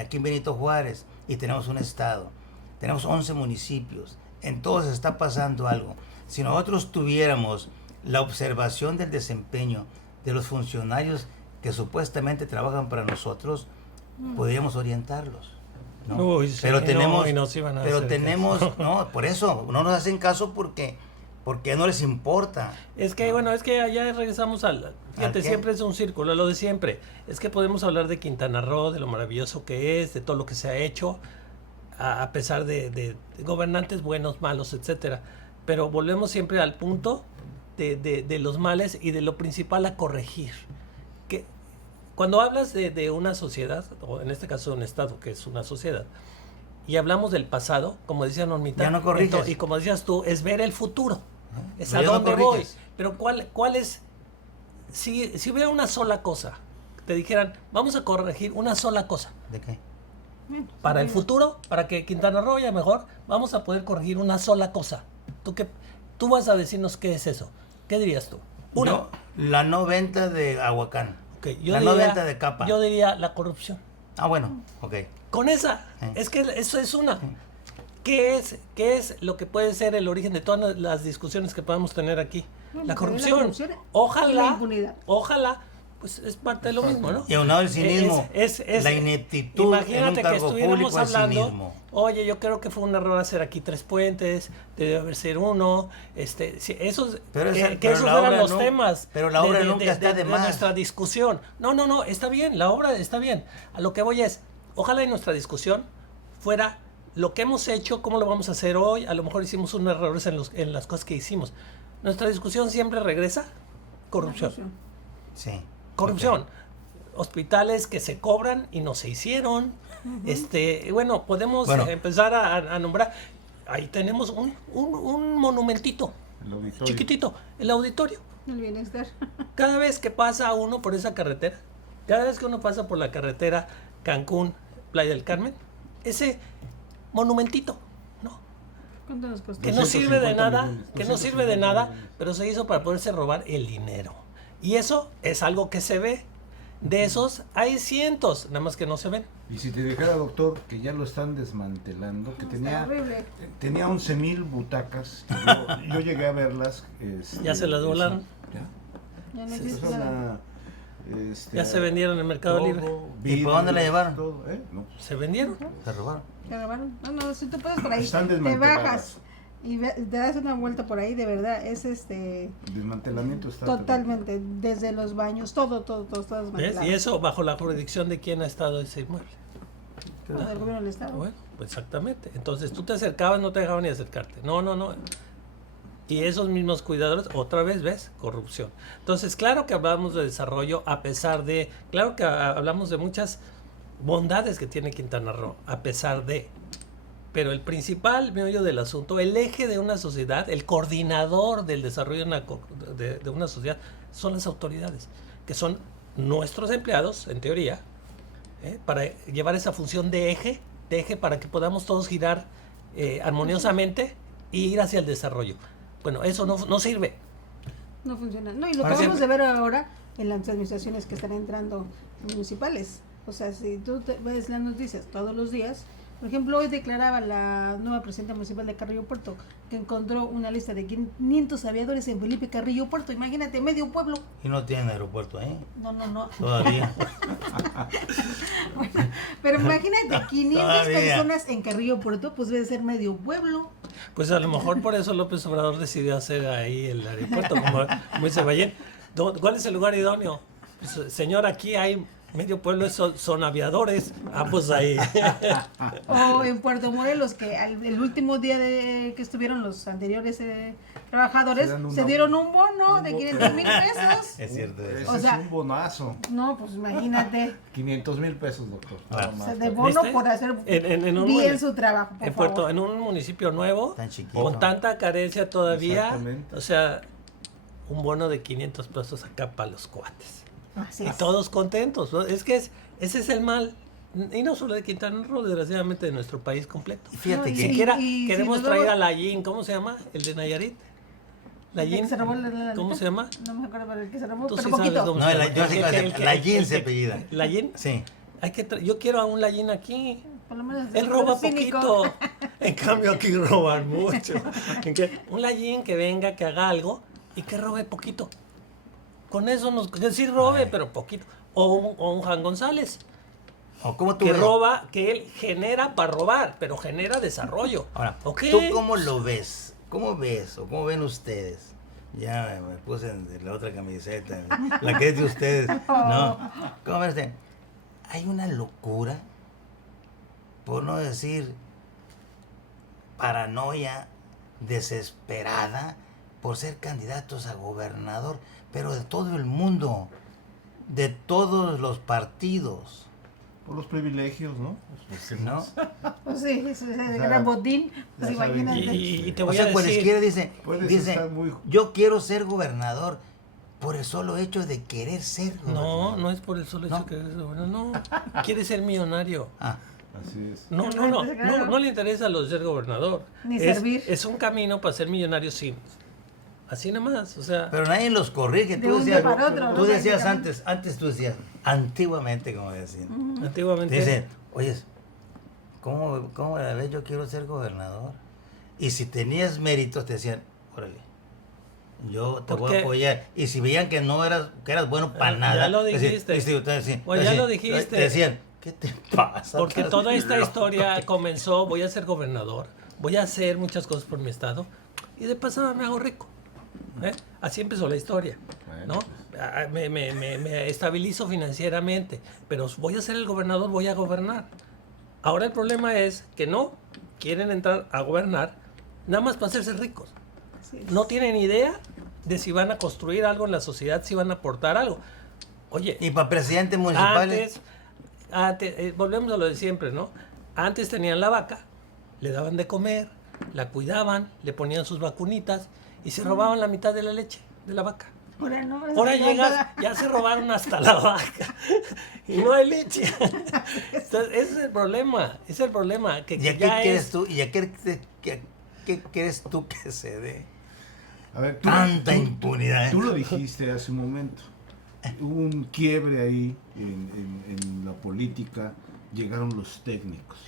aquí en Benito Juárez y tenemos un estado, tenemos 11 municipios, en todos está pasando algo. Si nosotros tuviéramos la observación del desempeño de los funcionarios que supuestamente trabajan para nosotros, podríamos orientarlos, ¿no? Uy, sí, pero tenemos, y nos iban a pero hacer tenemos, caso. no, por eso no nos hacen caso porque no les importa. Es que, bueno, es que allá regresamos fíjate, qué? siempre es un círculo, lo de siempre. Es que podemos hablar de Quintana Roo, de lo maravilloso que es, de todo lo que se ha hecho, a pesar de gobernantes buenos, malos, etcétera. Pero volvemos siempre al punto de los males y de lo principal a corregir. Que cuando hablas de una sociedad, o en este caso de un estado que es una sociedad, y hablamos del pasado, como decía Normita, Ya no corriges. y como decías tú, es ver el futuro. Es Pero a ya no dónde voy. corriges. Pero ¿cuál es? Si hubiera una sola cosa, te dijeran, vamos a corregir una sola cosa. ¿De qué? Para el futuro, para que Quintana Roo vaya mejor, vamos a poder corregir una sola cosa. Tú vas a decirnos qué es eso. ¿Qué dirías tú? Yo, la no venta de Aguacán. Okay, No venta de capa. Yo diría la corrupción. Ah, bueno, ok. Con esa, es que eso es una. ¿Qué es lo que puede ser el origen de todas las discusiones que podamos tener aquí? Bueno, La pero corrupción. la corrupción y la Ojalá, impunidad. pues es parte de lo mismo, ¿no? Y aunado el cinismo, Es la ineptitud en un imagínate que cargo estuviéramos público al hablando, cinismo. oye, yo creo que fue un error hacer aquí 3 puentes, debe haber ser uno, si esos, Pero que esos la eran obra los no- temas pero la obra nunca está de más. nuestra discusión. No, está bien, la obra está bien. A lo que voy es, ojalá en nuestra discusión fuera lo que hemos hecho, cómo lo vamos a hacer hoy, a lo mejor hicimos unos errores en las cosas que hicimos. Nuestra discusión siempre regresa, corrupción. Sí. Corrupción. Hospitales que se cobran y no se hicieron. Bueno, podemos empezar a nombrar. Ahí tenemos un monumentito, chiquitito, el auditorio. El bienestar. Cada vez que pasa uno por esa carretera, cada vez que uno pasa por la carretera Cancún, Playa del Carmen, ese monumentito, ¿no? ¿Cuánto nos costó? Que no sirve de nada, pero se hizo para poderse robar el dinero. Y eso es algo que se ve. De esos hay cientos, nada más que no se ven. Y si te dijera, doctor, que ya lo están desmantelando, que Está horrible. tenía 11,000 butacas, que yo llegué a verlas. ¿Ya se las volaron? Ya no Sí, existe son nada. Ya se vendieron en el Mercado Libre. ¿Y por dónde la llevaron? Todo, No, pues, ¿Se vendieron? Se robaron. ¿Te robaron? No, si tú puedes por ahí, Están te desmanteladas. bajas y te das una vuelta por ahí, de verdad, es el desmantelamiento está totalmente, desde los baños, todo está ¿Ves? desmantelado. Y eso bajo la jurisdicción de quién ha estado ese inmueble. Todo el gobierno del estado. Bueno, pues exactamente. Entonces tú te acercabas, no te dejaban ni acercarte. No. Y esos mismos cuidadores, otra vez, ¿ves? Corrupción. Entonces, claro que hablamos de desarrollo claro que hablamos de muchas bondades que tiene Quintana Roo, a pesar de... Pero el principal meollo del asunto, el eje de una sociedad, el coordinador del desarrollo de una sociedad, son las autoridades, que son nuestros empleados, en teoría, para llevar esa función de eje para que podamos todos girar armoniosamente y ir hacia el desarrollo. Bueno, eso no sirve. No funciona. No, y lo que Para vamos siempre. a ver ahora en las administraciones que están entrando municipales. O sea, si tú ves las noticias todos los días, por ejemplo, hoy declaraba la nueva presidenta municipal de Carrillo Puerto que encontró una lista de 500 aviadores en Felipe Carrillo Puerto. Imagínate, medio pueblo. Y no tienen aeropuerto ahí, No. todavía. Bueno, pero imagínate, 500 Todavía. personas en Carrillo Puerto, pues debe ser medio pueblo. Pues a lo mejor por eso López Obrador decidió hacer ahí el aeropuerto, como dice Ballén. ¿Cuál es el lugar idóneo? Pues, señor, aquí hay medio pueblo, son aviadores. Ah, pues ahí. O en Puerto Morelos, que el último día que estuvieron los anteriores trabajadores, se dieron un bono de 500,000 pesos. Es cierto eso. O Ese sea, es un bonazo. No, pues imagínate. 500,000 pesos, doctor. Nada O sea, más. de bono ¿Viste? por hacer En bien su trabajo, por en Puerto, favor. en un municipio nuevo, Tan chiquito. con tanta carencia todavía, Exactamente. o sea, un bono de 500 pesos acá para los cuates. Así Y es. todos contentos, ¿no? Es que ese es el mal, y no solo de Quintana Roo, desgraciadamente de nuestro país completo. Y fíjate No, que Siquiera y queremos si nos traer vamos- a Layín, ¿cómo se llama? El de Nayarit. Layín, Se robó la ¿cómo neta. se llama? No me acuerdo, pero el que se robó, Tú pero sí sabes poquito. cómo No, se llama. yo sí que Layín se apellida. ¿Layín? Sí. Yo quiero a un Layín aquí. Por lo menos Él roba cínico. poquito. En cambio aquí roban mucho. Un Layín que venga, que haga algo y que robe poquito. Con eso que sí robe, pero poquito. O un Juan González, ¿O cómo tú que ves? roba, que él genera para robar, pero genera desarrollo. Ahora, ¿Ok? ¿tú cómo lo ves? ¿Cómo ves o cómo ven ustedes? Ya me puse en la otra camiseta, la que es de ustedes. No. ¿Cómo ven ustedes? Hay una locura, por no decir paranoia desesperada por ser candidatos a gobernador, pero de todo el mundo, de todos los partidos, Por los privilegios, ¿no? ¿no? Pues sí, ese sea, gran botín. Pues ya saben imagínate. Y te O voy sea, a cualesquiera decir, dice, Puedes estar muy- yo quiero ser gobernador por el solo hecho de querer ser gobernador. no es por el solo hecho No. que eres bueno, no. Quiere ser millonario. Ah, Así es. No le interesa lo de ser gobernador. Ni es, servir. Es un camino para ser millonario, sí. Así nada más, o sea. pero nadie los corrige. De Tú un decías, día para otro, tú ¿no? decías Prácticamente. antes tú decías, antiguamente, como decían. Te Antiguamente. dicen, oye, ¿cómo a la vez yo quiero ser gobernador? Y si tenías méritos, te decían, órale, yo te ¿Por voy qué? a apoyar. Y si veían que no eras, que eras bueno para Ya nada. lo te decían- dijiste. te decían- Pues te ya decían- lo dijiste. Te decían, ¿qué te pasa? Porque toda esta Loco. historia comenzó, voy a ser gobernador, voy a hacer muchas cosas por mi estado y de pasada me hago rico. ¿eh? Así empezó la historia, ¿no? Me estabilizo financieramente, pero voy a ser el gobernador, voy a gobernar. Ahora el problema es que no quieren entrar a gobernar nada más para hacerse ricos. Sí. No tienen idea de si van a construir algo en la sociedad, si van a aportar algo. Oye, Y para presidente municipal. antes, volvemos a lo de siempre, ¿no? Antes tenían la vaca, le daban de comer, la cuidaban, le ponían sus vacunitas y se robaban la mitad de la leche de la vaca. Ahora no. Ahora llegas, ya se robaron hasta la vaca y no hay leche. Entonces, ese es el problema, que ¿Y a qué ya quieres es... tú? ¿Y a qué crees tú que se dé? A ver, Tanta impunidad. Tú lo dijiste hace un momento. Hubo un quiebre ahí en la política, llegaron los técnicos.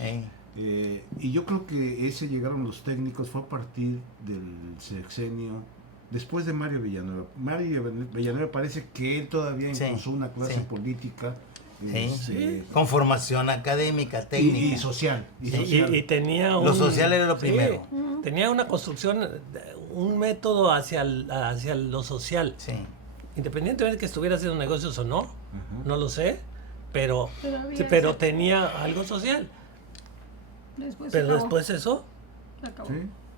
Y yo creo que ese llegaron los técnicos fue a partir del sexenio, después de Mario Villanueva. Mario Villanueva parece que él todavía Sí, impulsó una clase sí. política Sí. Con formación académica, técnica. y social. Y social. Y tenía Lo social era lo primero. Tenía una construcción, un método hacia lo social. Sí. Independientemente de que estuviera haciendo negocios o no, no lo sé, pero Todavía tenía algo social. Después Pero se acabó. después eso, Se acabó. Sí.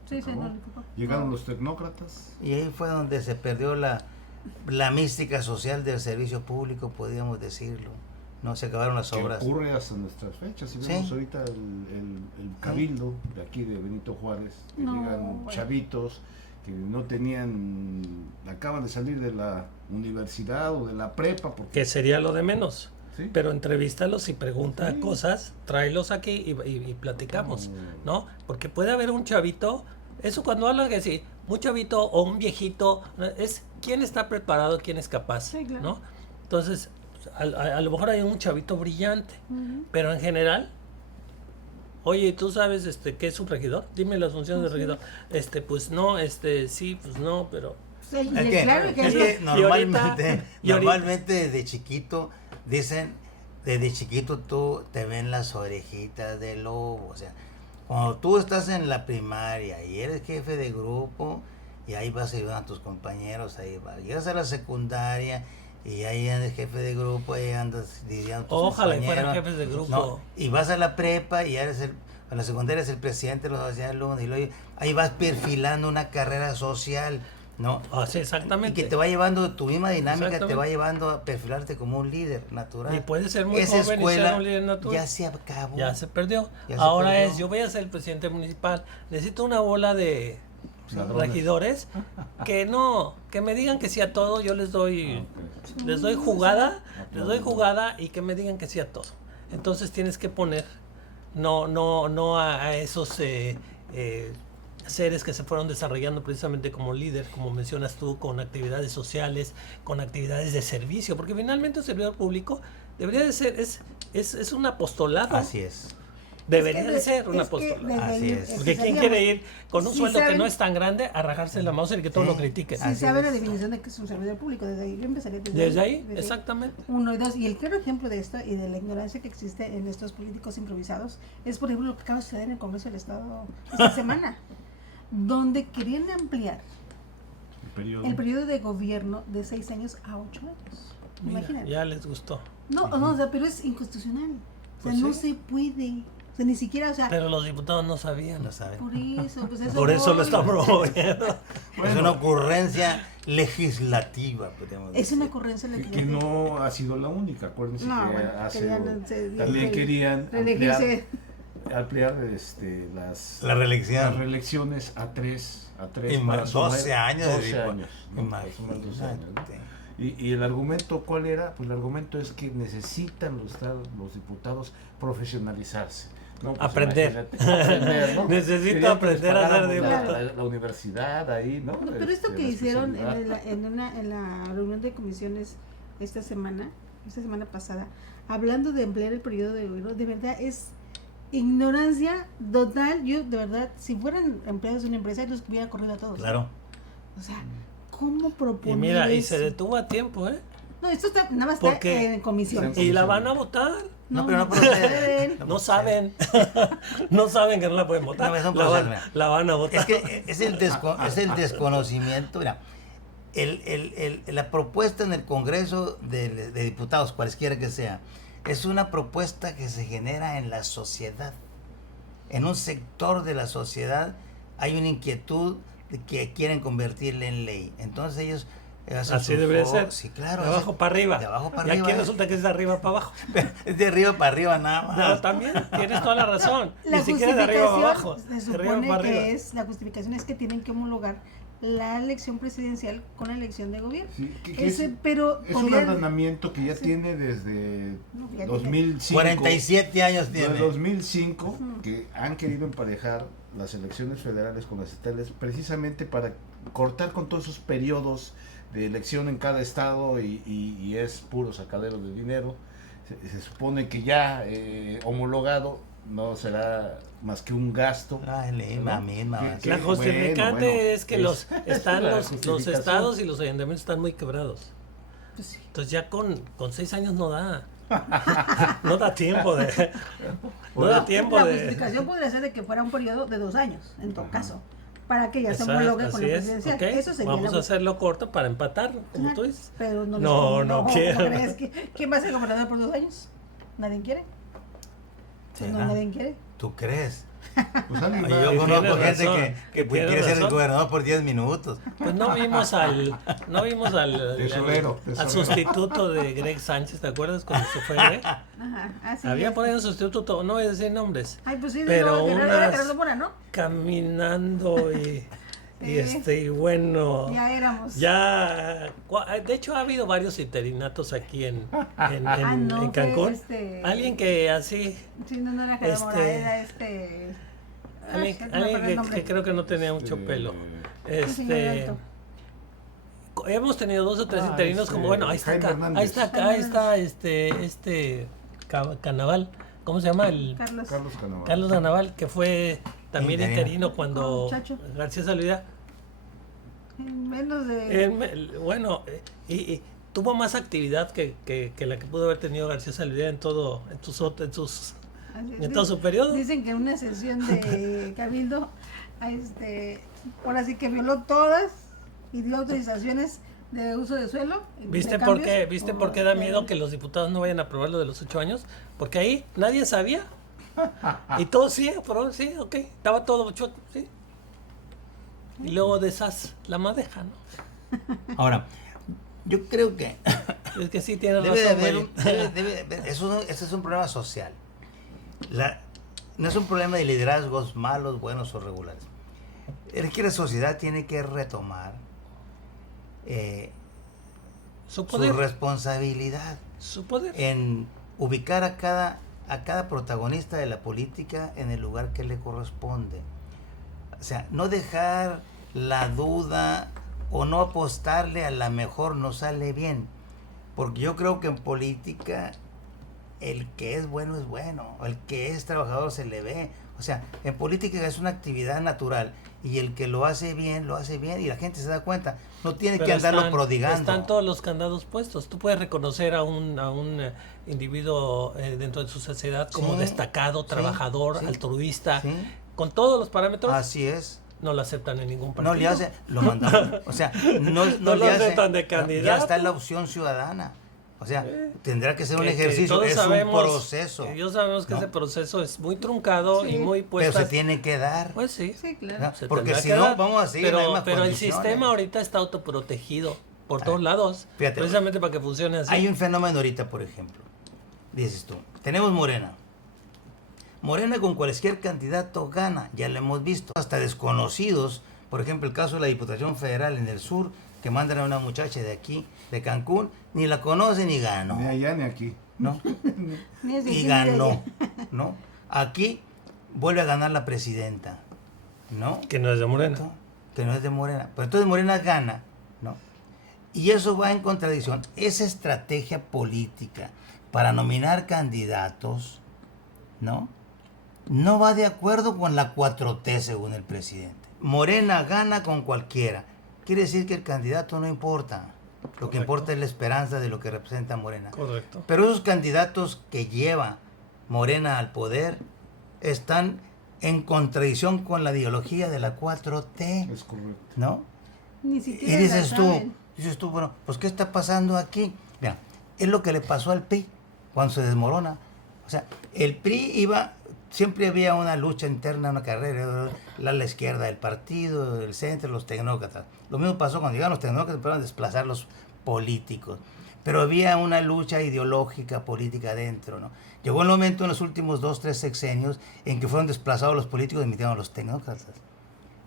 Sí, acabó. no, Llegaron los tecnócratas. Y ahí fue donde se perdió la mística social del servicio público, podríamos decirlo. No se acabaron las Que obras. ocurre hasta nuestras fechas. Si Sí. vemos ahorita el cabildo de aquí de Benito Juárez, que No, llegan bueno. chavitos que no tenían, acaban de salir de la universidad o de la prepa, porque Que sería lo de menos. ¿sí? Pero entrevístalos y pregunta Sí. cosas, tráelos aquí y platicamos, ¿no? Porque puede haber un chavito, eso cuando hablan que sí, un chavito o un viejito, es quién está preparado, quién es capaz, Sí, claro. ¿no? Entonces, a lo mejor hay un chavito brillante, pero en general, oye, ¿tú sabes qué es un regidor? Dime las funciones del regidor. Pues no, sí, pues no, pero... Sí, y Es que, claro que es eso- que normalmente, y ahorita- normalmente desde chiquito dicen, desde chiquito tú te ven las orejitas de lobo. O sea, cuando tú estás en la primaria y eres jefe de grupo y ahí vas ayudando a tus compañeros, ahí vas. Llegas a la secundaria y ahí eres jefe de grupo, ahí andas lidiando a tus Ojalá y compañeros. fueran jefes de grupo. No, y vas a la prepa y eres a la secundaria eres el presidente de los alumnos y luego ahí vas perfilando una carrera social, ¿no? Sí, Y exactamente. que te va llevando, tu misma dinámica te Exactamente. va llevando a perfilarte como un líder natural. Y puede ser muy Esa joven y escuela ser un líder natural. ya se acabó. Ya se perdió. Ya se Ahora perdió. yo voy a ser el presidente municipal. Necesito una bola de Ladrones. regidores que me digan que sí a todo. Yo les doy jugada, y que me digan que sí a todo. Entonces tienes que poner no a esos seres que se fueron desarrollando precisamente como líder, como mencionas tú, con actividades sociales, con actividades de servicio, porque finalmente un servidor público debería de ser, es un apostolado. Así es. Debería Es que de ser un es que apostolado. desde Así ahí es. Porque ¿quién empezaríamos. quiere ir con un Sí sueldo que saben- no es tan grande a rajarse la mouse y que todos Sí. lo critiquen? Si Así sabe la es. definición de que es un servidor público, desde ahí yo empezaría Desde ahí, exactamente. Uno y dos. Y el claro ejemplo de esto y de la ignorancia que existe en estos políticos improvisados es, por ejemplo, lo que acaba de suceder en el Congreso del Estado esta semana, donde querían ampliar el periodo de gobierno de 6 años a 8 años. Mira, Imagínate. ya les gustó. No, o sea, pero es inconstitucional. O sea, Pues no sí. se puede. O sea, ni siquiera, o sea, Pero los diputados no sabían. No saben. por eso, pues eso Por eso lo voy. están promoviendo. Es una ocurrencia legislativa, podemos Es una decir. ocurrencia Que legislativa. no ha sido la única. Acuérdense No, que bueno, también querían reelegirse. ampliar las La reelección. las reelecciones a tres Y más para 12 sumar años. 12 digo, años, ¿no? Para sumar 12 años, ¿no? Imagínate. Y el argumento, ¿cuál era? Pues el argumento es que necesitan los diputados profesionalizarse. No, pues Aprender. imagínate, aprender, ¿no? Necesito Querían que les aprender a ser pagáramos diputado. la universidad ahí, ¿no? No, pero esto que la hicieron especialidad. en la reunión de comisiones esta semana pasada, hablando de emplear el periodo de gobierno, de verdad es ignorancia total. Yo, de verdad, si fueran empleados de una empresa, los hubiera corrido a todos. Claro. O sea, ¿cómo proponer Y mira, y eso? se detuvo a tiempo, ¿eh? No, esto está, nada más Porque- está en comisiones. Y la van a votar. No, pero no procede. No saben. No saben que no la pueden votar. No, eso no la, procede, van, mira. la van a votar. Es que es el desconocimiento. Mira, la propuesta en el Congreso de Diputados, cualesquiera que sea, es una propuesta que se genera en la sociedad. En un sector de la sociedad hay una inquietud de que quieren convertirla en ley. Entonces ellos hacen Así su debería foro. ser. Sí, claro. De abajo para arriba. De abajo para Y arriba. aquí resulta que es de arriba para abajo. Es de arriba para arriba nada más. No, también tienes toda la razón. La Ni siquiera de arriba para abajo. justificación se De arriba supone para que arriba. es, la justificación es que tienen que homologar la elección presidencial con la elección de gobierno. Sí, que Ese, es, pero es un podrían- ordenamiento que ya Sí. tiene desde No, ya 2005. 47 años Desde tiene. 2005 que han querido emparejar las elecciones federales con las estatales precisamente para cortar con todos esos periodos de elección en cada estado y es puro sacadero de dinero. Se supone que ya homologado no será más que un gasto. Ay, la ¿no? misma. Que- va a que- La ser. justificante bueno, es que los están la los justificación. estados y los ayuntamientos están muy quebrados. Pues sí. Entonces ya con 6 años no da. No da tiempo de. No da tiempo La de. justificación podría ser de que fuera un periodo de 2 años, en todo caso, para que ya se Exacto, homologue con así la es, presidencial. ok. Eso sería Vamos la a hacerlo corto para empatar, como tú dices. Pero no, No, les- no ¿cómo quiero. crees que- ¿Quién va a ser gobernador por 2 años? ¿Nadie quiere? Pues no, ¿Será? nadie quiere. ¿Tú crees? Pues alguien Ay, va- Yo Y conozco tienes gente razón, que tienes quiere ser el razón. gobernador por 10 minutos. Pues no vimos al Tesorero. sustituto de Greg Sánchez, ¿te acuerdas cuando se fue Greg? Ajá, así Había es. por ahí un sustituto, no voy a decir nombres, Ay, pues sí, pero no, era unas Gerardo Mora, ¿no? caminando y bueno, Ya éramos. ya, de hecho ha habido varios interinatos aquí en No, fue Cancún. Alguien que así, Sí, no era Gerardo Mora, era alguien, Ay, no me alguien acuerdo el nombre. que creo que no tenía mucho pelo. Un señor alto. Hemos tenido 2 o 3 interinos, como bueno, ahí está Jaime acá, Hernández. ahí está acá, ahí está Canaval, ¿cómo se llama? Carlos. Carlos Canaval. Carlos Canaval, que fue también interino cuando Muchacho. García Salvia, En menos de... bueno, y tuvo más actividad que la que pudo haber tenido García Salvia en todo su periodo. Dicen que en una sesión de Cabildo, ahora sí que violó todas y dio autorizaciones de uso de suelo. ¿Viste por qué da miedo que los diputados no vayan a aprobar lo de los 8 años? Porque ahí nadie sabía. Y todos sí, aprobaron, sí, ok. Estaba todo chueco, sí. Y luego la madeja, ¿no? Ahora, yo creo que Es que sí, tienes debe de razón, haber güey. ese es un problema social. No es un problema de liderazgos malos, buenos o regulares. Es que la sociedad tiene que retomar Su su poder. responsabilidad Su poder. en ubicar a cada protagonista de la política en el lugar que le corresponde. O sea, no dejar la duda o no apostarle a la mejor no sale bien. Porque yo creo que en política el que es bueno, el que es trabajador se le ve. O sea, en política es una actividad natural y el que lo hace bien y la gente se da cuenta. No tiene Pero que andarlo están- prodigando. Están todos los candados puestos. Tú puedes reconocer a un individuo dentro de su sociedad como Sí, destacado, sí, trabajador, sí, altruista, sí. con todos los parámetros. Así es. No lo aceptan en ningún partido. No le hace, lo mandamos. O sea, no No le lo hace. aceptan de Ya candidato. está la opción ciudadana. O sea, tendrá que ser un Que ejercicio, todos es sabemos, un proceso. que Yo sabemos que ¿no? ese proceso es muy truncado Sí. y muy Pero puesto. se tiene que dar. Pues sí. Sí, claro. ¿no? Se Porque tendrá si que no, dar. vamos a seguir en las mismas Pero el condiciones. sistema ahorita está autoprotegido por todos lados. Fíjate, precisamente para que funcione así. Hay un fenómeno ahorita, por ejemplo. Dices tú, tenemos Morena. Morena con cualquier candidato gana, ya lo hemos visto. Hasta desconocidos, por ejemplo, el caso de la Diputación Federal en el sur, que mandan a una muchacha de aquí, de Cancún, ni la conocen ni ganó. Ni allá ni aquí. ¿No? Ni es de aquí, Y ni de ganó, allá. ¿no? Aquí vuelve a ganar la presidenta, ¿no? Que no es de Morena. Que no es de Morena. Pero entonces Morena gana, ¿no? Y eso va en contradicción. Esa estrategia política para nominar candidatos, ¿no? No va de acuerdo con la 4T, según el presidente. Morena gana con cualquiera. Quiere decir que el candidato no importa. Lo que Correcto. importa es la esperanza de lo que representa Morena. Correcto. Pero esos candidatos que lleva Morena al poder están en contradicción con la ideología de la 4T, Es correcto. ¿no? Ni Y siquiera dices la tú, saben. bueno, pues ¿qué está pasando aquí? Mira, es lo que le pasó al PRI cuando se desmorona. O sea, el PRI siempre había una lucha interna, una carrera, la izquierda del partido, el centro, los tecnócratas. Lo mismo pasó cuando llegaron los tecnócratas, empezaron a desplazar los políticos. Pero había una lucha ideológica, política adentro, ¿no? Llegó el momento en los últimos 2-3 sexenios en que fueron desplazados los políticos y metieron a los tecnócratas.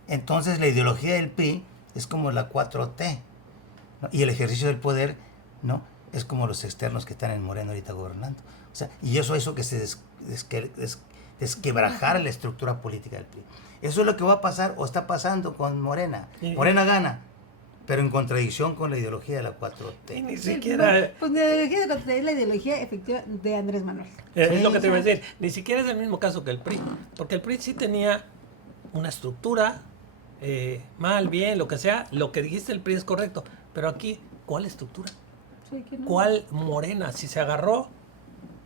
Entonces la ideología del PRI es como la 4T, ¿no? Y el ejercicio del poder, ¿no? Es como los externos que están en Moreno ahorita gobernando. O sea, y eso hizo que se desquebrajara la estructura política del PRI. Eso es lo que va a pasar o está pasando con Morena. Morena gana, pero en contradicción con la ideología de la 4T. Y ni siquiera... Pues la ideología es la ideología efectiva de Andrés Manuel. Es lo que te iba a Sí. decir. Ni siquiera es el mismo caso que el PRI. Porque el PRI sí tenía una estructura, mal, bien, lo que sea. Lo que dijiste el PRI es correcto. Pero aquí, ¿cuál estructura? Sí, que no. ¿Cuál Morena? Si se agarró,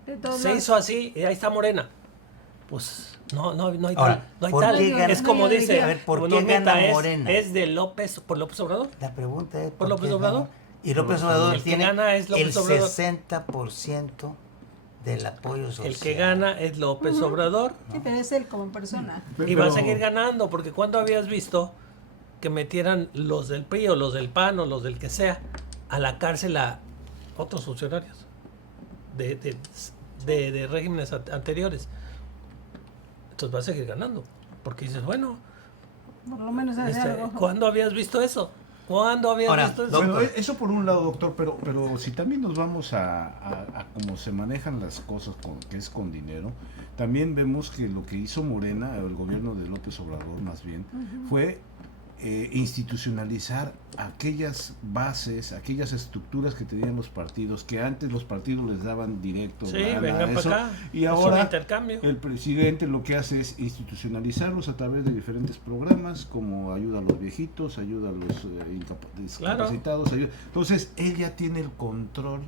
De todos se lados. hizo así, y ahí está Morena. Pues no hay Ahora, tal. No hay ¿por tal. qué gana? Es como dice, A ver, ¿por como qué Normita, gana Morena? Es de López, por López Obrador. La pregunta es... ¿Por López qué Obrador? gana? Y López Obrador El que tiene gana es López el Obrador. 60% del apoyo social. El que gana es López Obrador. Sí, pero es él como persona. Y va a seguir ganando, porque cuando habías visto que metieran los del PRI o los del PAN o los del que sea a la cárcel a otros funcionarios de regímenes anteriores? Entonces va a seguir ganando, porque dices, bueno, Por lo menos hace algo. ¿cuándo habías visto eso? ¿Cuándo habías visto eso? Bueno, eso por un lado, doctor, pero si también nos vamos a cómo se manejan las cosas, que es con dinero, también vemos que lo que hizo Morena, el gobierno de López Obrador más bien, fue institucionalizar aquellas bases, aquellas estructuras que tenían los partidos, que antes los partidos les daban directo. Sí, vengan para acá. Y ahora intercambio. El presidente lo que hace es institucionalizarlos a través de diferentes programas, como ayuda a los viejitos, ayuda a los discapacitados. Claro. Entonces, él ya tiene el control.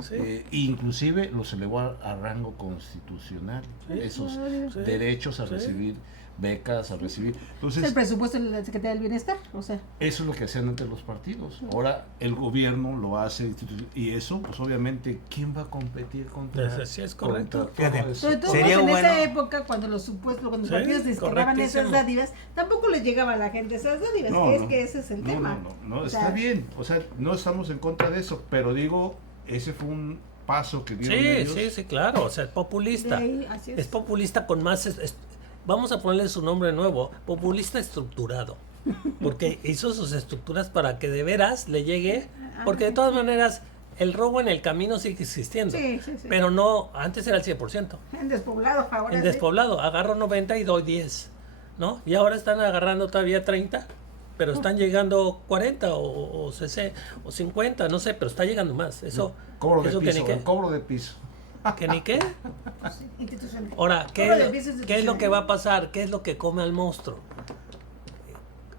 Sí. Inclusive los elevó a rango constitucional, esos derechos a recibir becas, a recibir. Entonces, Es el presupuesto de la Secretaría del Bienestar, o sea. eso es lo que hacían antes los partidos. Ahora el gobierno lo hace y eso, pues obviamente, ¿quién va a competir contra? Sí, es correcto. contra todo eso? Sobre todo Sería en bueno. esa época, cuando los partidos descargaban esas dádivas, tampoco les llegaba a la gente esas dádivas, es que ese es el tema. No, O está sea, bien. O sea, no estamos en contra de eso, pero digo, ese fue un paso que dieron ellos. Sí, claro, o sea, es populista. De ahí, así es. Es populista con más... vamos a ponerle su nombre nuevo, populista estructurado. Porque hizo sus estructuras para que de veras le llegue, porque de todas maneras el robo en el camino sigue existiendo. Sí. Pero no, antes era el 100%. En despoblado, ahora En sí. despoblado, agarro 90 y doy 10, ¿no? Y ahora están agarrando todavía 30, pero están llegando 40 o 60 o 50, no sé, pero está llegando más. Eso, Cobro de eso piso, que ni qué. el cobro de piso. ¿Que ni qué? Institucional. Ahora, Cobro de piso ¿qué es lo institucional. que va a pasar? ¿Qué es lo que come al monstruo?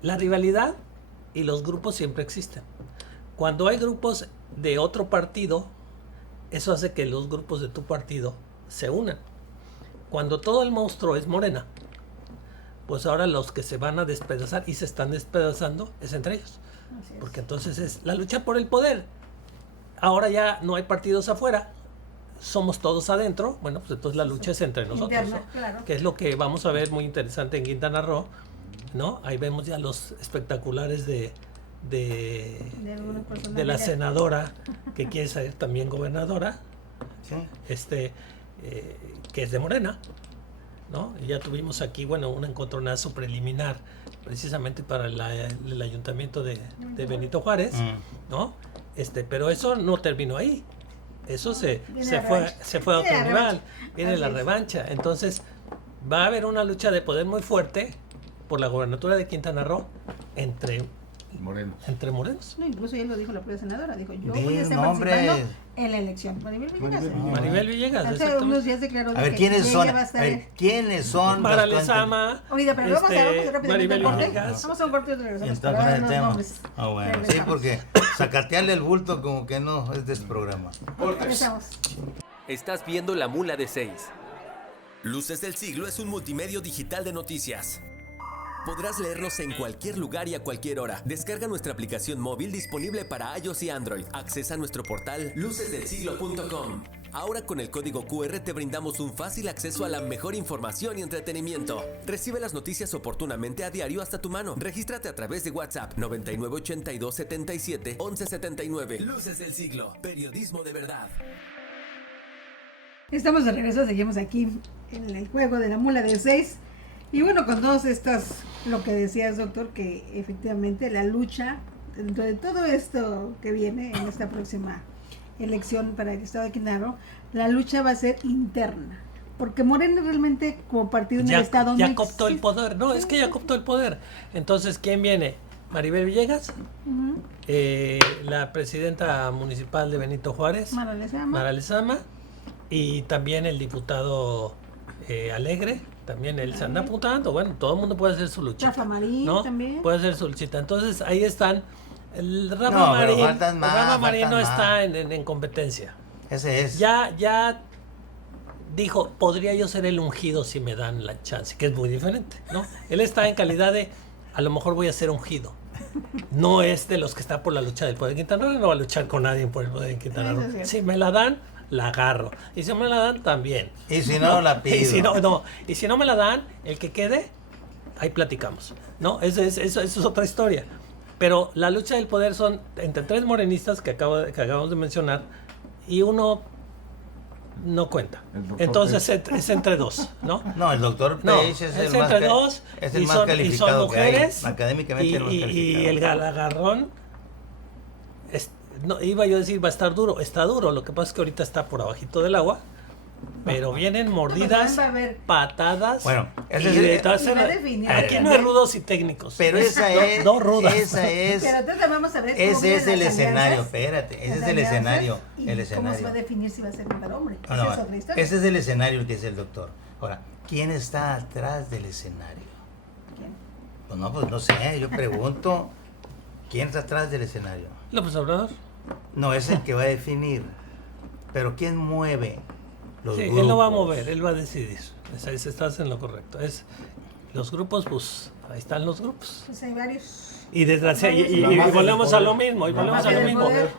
La rivalidad y los grupos siempre existen. Cuando hay grupos de otro partido, eso hace que los grupos de tu partido se unan. Cuando todo el monstruo es Morena, pues ahora los que se van a despedazar y se están despedazando es entre ellos. Así es. Porque entonces es la lucha por el poder. Ahora ya no hay partidos afuera, somos todos adentro. Bueno, pues entonces la lucha es entre nosotros, Interna, ¿no? claro. Que es lo que vamos a ver muy interesante en Quintana Roo, ¿no? Ahí vemos ya los espectaculares de alguna persona la que ya- senadora que quiere ser también gobernadora, Sí. que es de Morena, ¿no? Y ya tuvimos aquí, bueno, un encontronazo preliminar precisamente para el ayuntamiento de Benito Juárez, ¿no? Pero eso no terminó ahí. Eso se fue a otro nivel. Viene la revancha. Entonces, va a haber una lucha de poder muy fuerte por la gobernatura de Quintana Roo entre morenos. No, incluso ya lo dijo la propia senadora, dijo, yo Di voy a estar nombres. participando en la elección. Maribel Villegas. Maribel Villegas, Hace exactamente. unos días declaró de A ver, que ¿quiénes son? ella va a estar en- ¿Quiénes son? Mara los Lezama, Ahorita, pero vamos a rápidamente Maribel un corte. Villegas. Vamos a un corte y regresamos para Entonces, dar el unos tema. nombres. Ah, bueno. Sí, Regresamos. porque sacatearle el bulto como que no es de este programa. Regresamos. Estás viendo La Mula de 6. Luces del Siglo es un multimedio digital de noticias. Podrás leernos en cualquier lugar y a cualquier hora. Descarga nuestra aplicación móvil disponible para iOS y Android. Accesa a nuestro portal lucesdelsiglo.com. Ahora con el código QR te brindamos un fácil acceso a la mejor información y entretenimiento. Recibe las noticias oportunamente a diario hasta tu mano. Regístrate a través de WhatsApp 9982 77 11 79. Luces del Siglo, periodismo de verdad. Estamos de regreso, seguimos aquí en el juego de la mula de 6. Y bueno, con todas estas, lo que decías, doctor, que efectivamente la lucha, dentro de todo esto que viene en esta próxima elección para el estado de Quintana Roo, la lucha va a ser interna. Porque Morena realmente como partido en el estado ya no cooptó el existe. poder. No, es que ya cooptó el poder. Entonces, ¿quién viene? Maribel Villegas, la presidenta municipal de Benito Juárez, Mara Lezama, y también el diputado Alegre, también él se anda apuntando. Bueno, todo el mundo puede hacer su luchita. Rafa Marín ¿no? también. Puede hacer su luchita. Entonces, ahí están. El Rafa No, pero Marín, faltan más, Rafa Marín no faltan está más. en competencia. Ese es. Ya dijo, podría yo ser el ungido si me dan la chance, que es muy diferente, ¿no? Él está en calidad de, a lo mejor voy a ser ungido. No es de los que está por la lucha del poder en Quintana Roo, no va a luchar con nadie por el poder en Quintana Roo. Eso sí. Si me la dan, la agarro. Y si no me la dan, también. Y si no, la pido. Y si no me la dan, el que quede, ahí platicamos. ¿No? Eso es otra historia. Pero la lucha del poder son entre 3 morenistas que acabamos de mencionar y uno no cuenta. Entonces es entre 2, ¿no? No, el doctor Page es el entre 2 es el más calificado, y son mujeres, que hay. Académicamente el más calificado. Y el agarrón, no, iba yo a decir va a estar duro, está duro, lo que pasa es que ahorita está por abajito del agua, pero vienen mordidas, patadas. Bueno, aquí no hay rudos y técnicos. Pero esa es. No rudas. Esa es. Pero entonces vamos a ver cómo Ese es el las escenario, alianzas, espérate. Ese las es el escenario. y El ¿cómo se va a escenario. definir si va a ser mujer o hombre? No, Esa no, es otra historia. ese es el escenario que es el doctor. Ahora, ¿quién está atrás del escenario? ¿Quién? Pues no sé, yo pregunto. ¿Quién está atrás del escenario? López Obrador. No, es el que va a definir. Pero ¿quién mueve los grupos? Él no va a mover, él va a decidir. Estás en lo correcto. Los grupos, pues ahí están los grupos. Pues hay varios. Y desgraciadamente, y volvemos a lo mismo,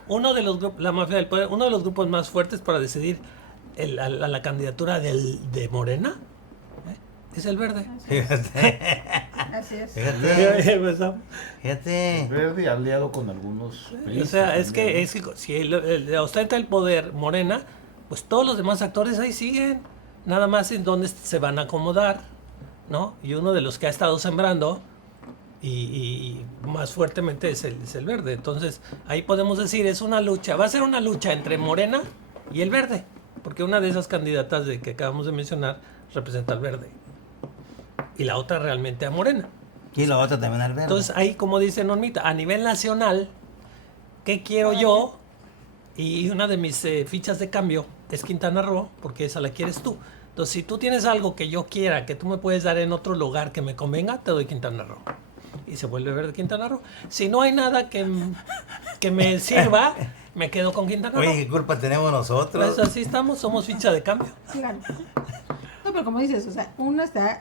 Uno de los grupos, la mafia del poder, uno de los grupos más fuertes para decidir la candidatura de Morena, es el Verde. Fíjate. Así es. Fíjate. Verde aliado con algunos. O sea, es que si ostenta el poder Morena, pues todos los demás actores ahí siguen, nada más en dónde se van a acomodar, ¿no? Y uno de los que ha estado sembrando y más fuertemente es el Verde. Entonces, ahí podemos decir, es una lucha, va a ser una lucha entre Morena y el Verde, porque una de esas candidatas que acabamos de mencionar representa al Verde y la otra realmente a Morena. Y la otra también al Verde. Entonces, ahí, como dice Normita, a nivel nacional, ¿qué quiero yo? Y una de mis fichas de cambio es Quintana Roo, porque esa la quieres tú. Entonces, si tú tienes algo que yo quiera, que tú me puedes dar en otro lugar que me convenga, te doy Quintana Roo. Y se vuelve Verde Quintana Roo. Si no hay nada que me sirva, me quedo con Quintana Roo. Oye, ¿qué culpa tenemos nosotros? Pues así estamos, somos ficha de cambio. Claro. No, pero como dices, o sea, uno está,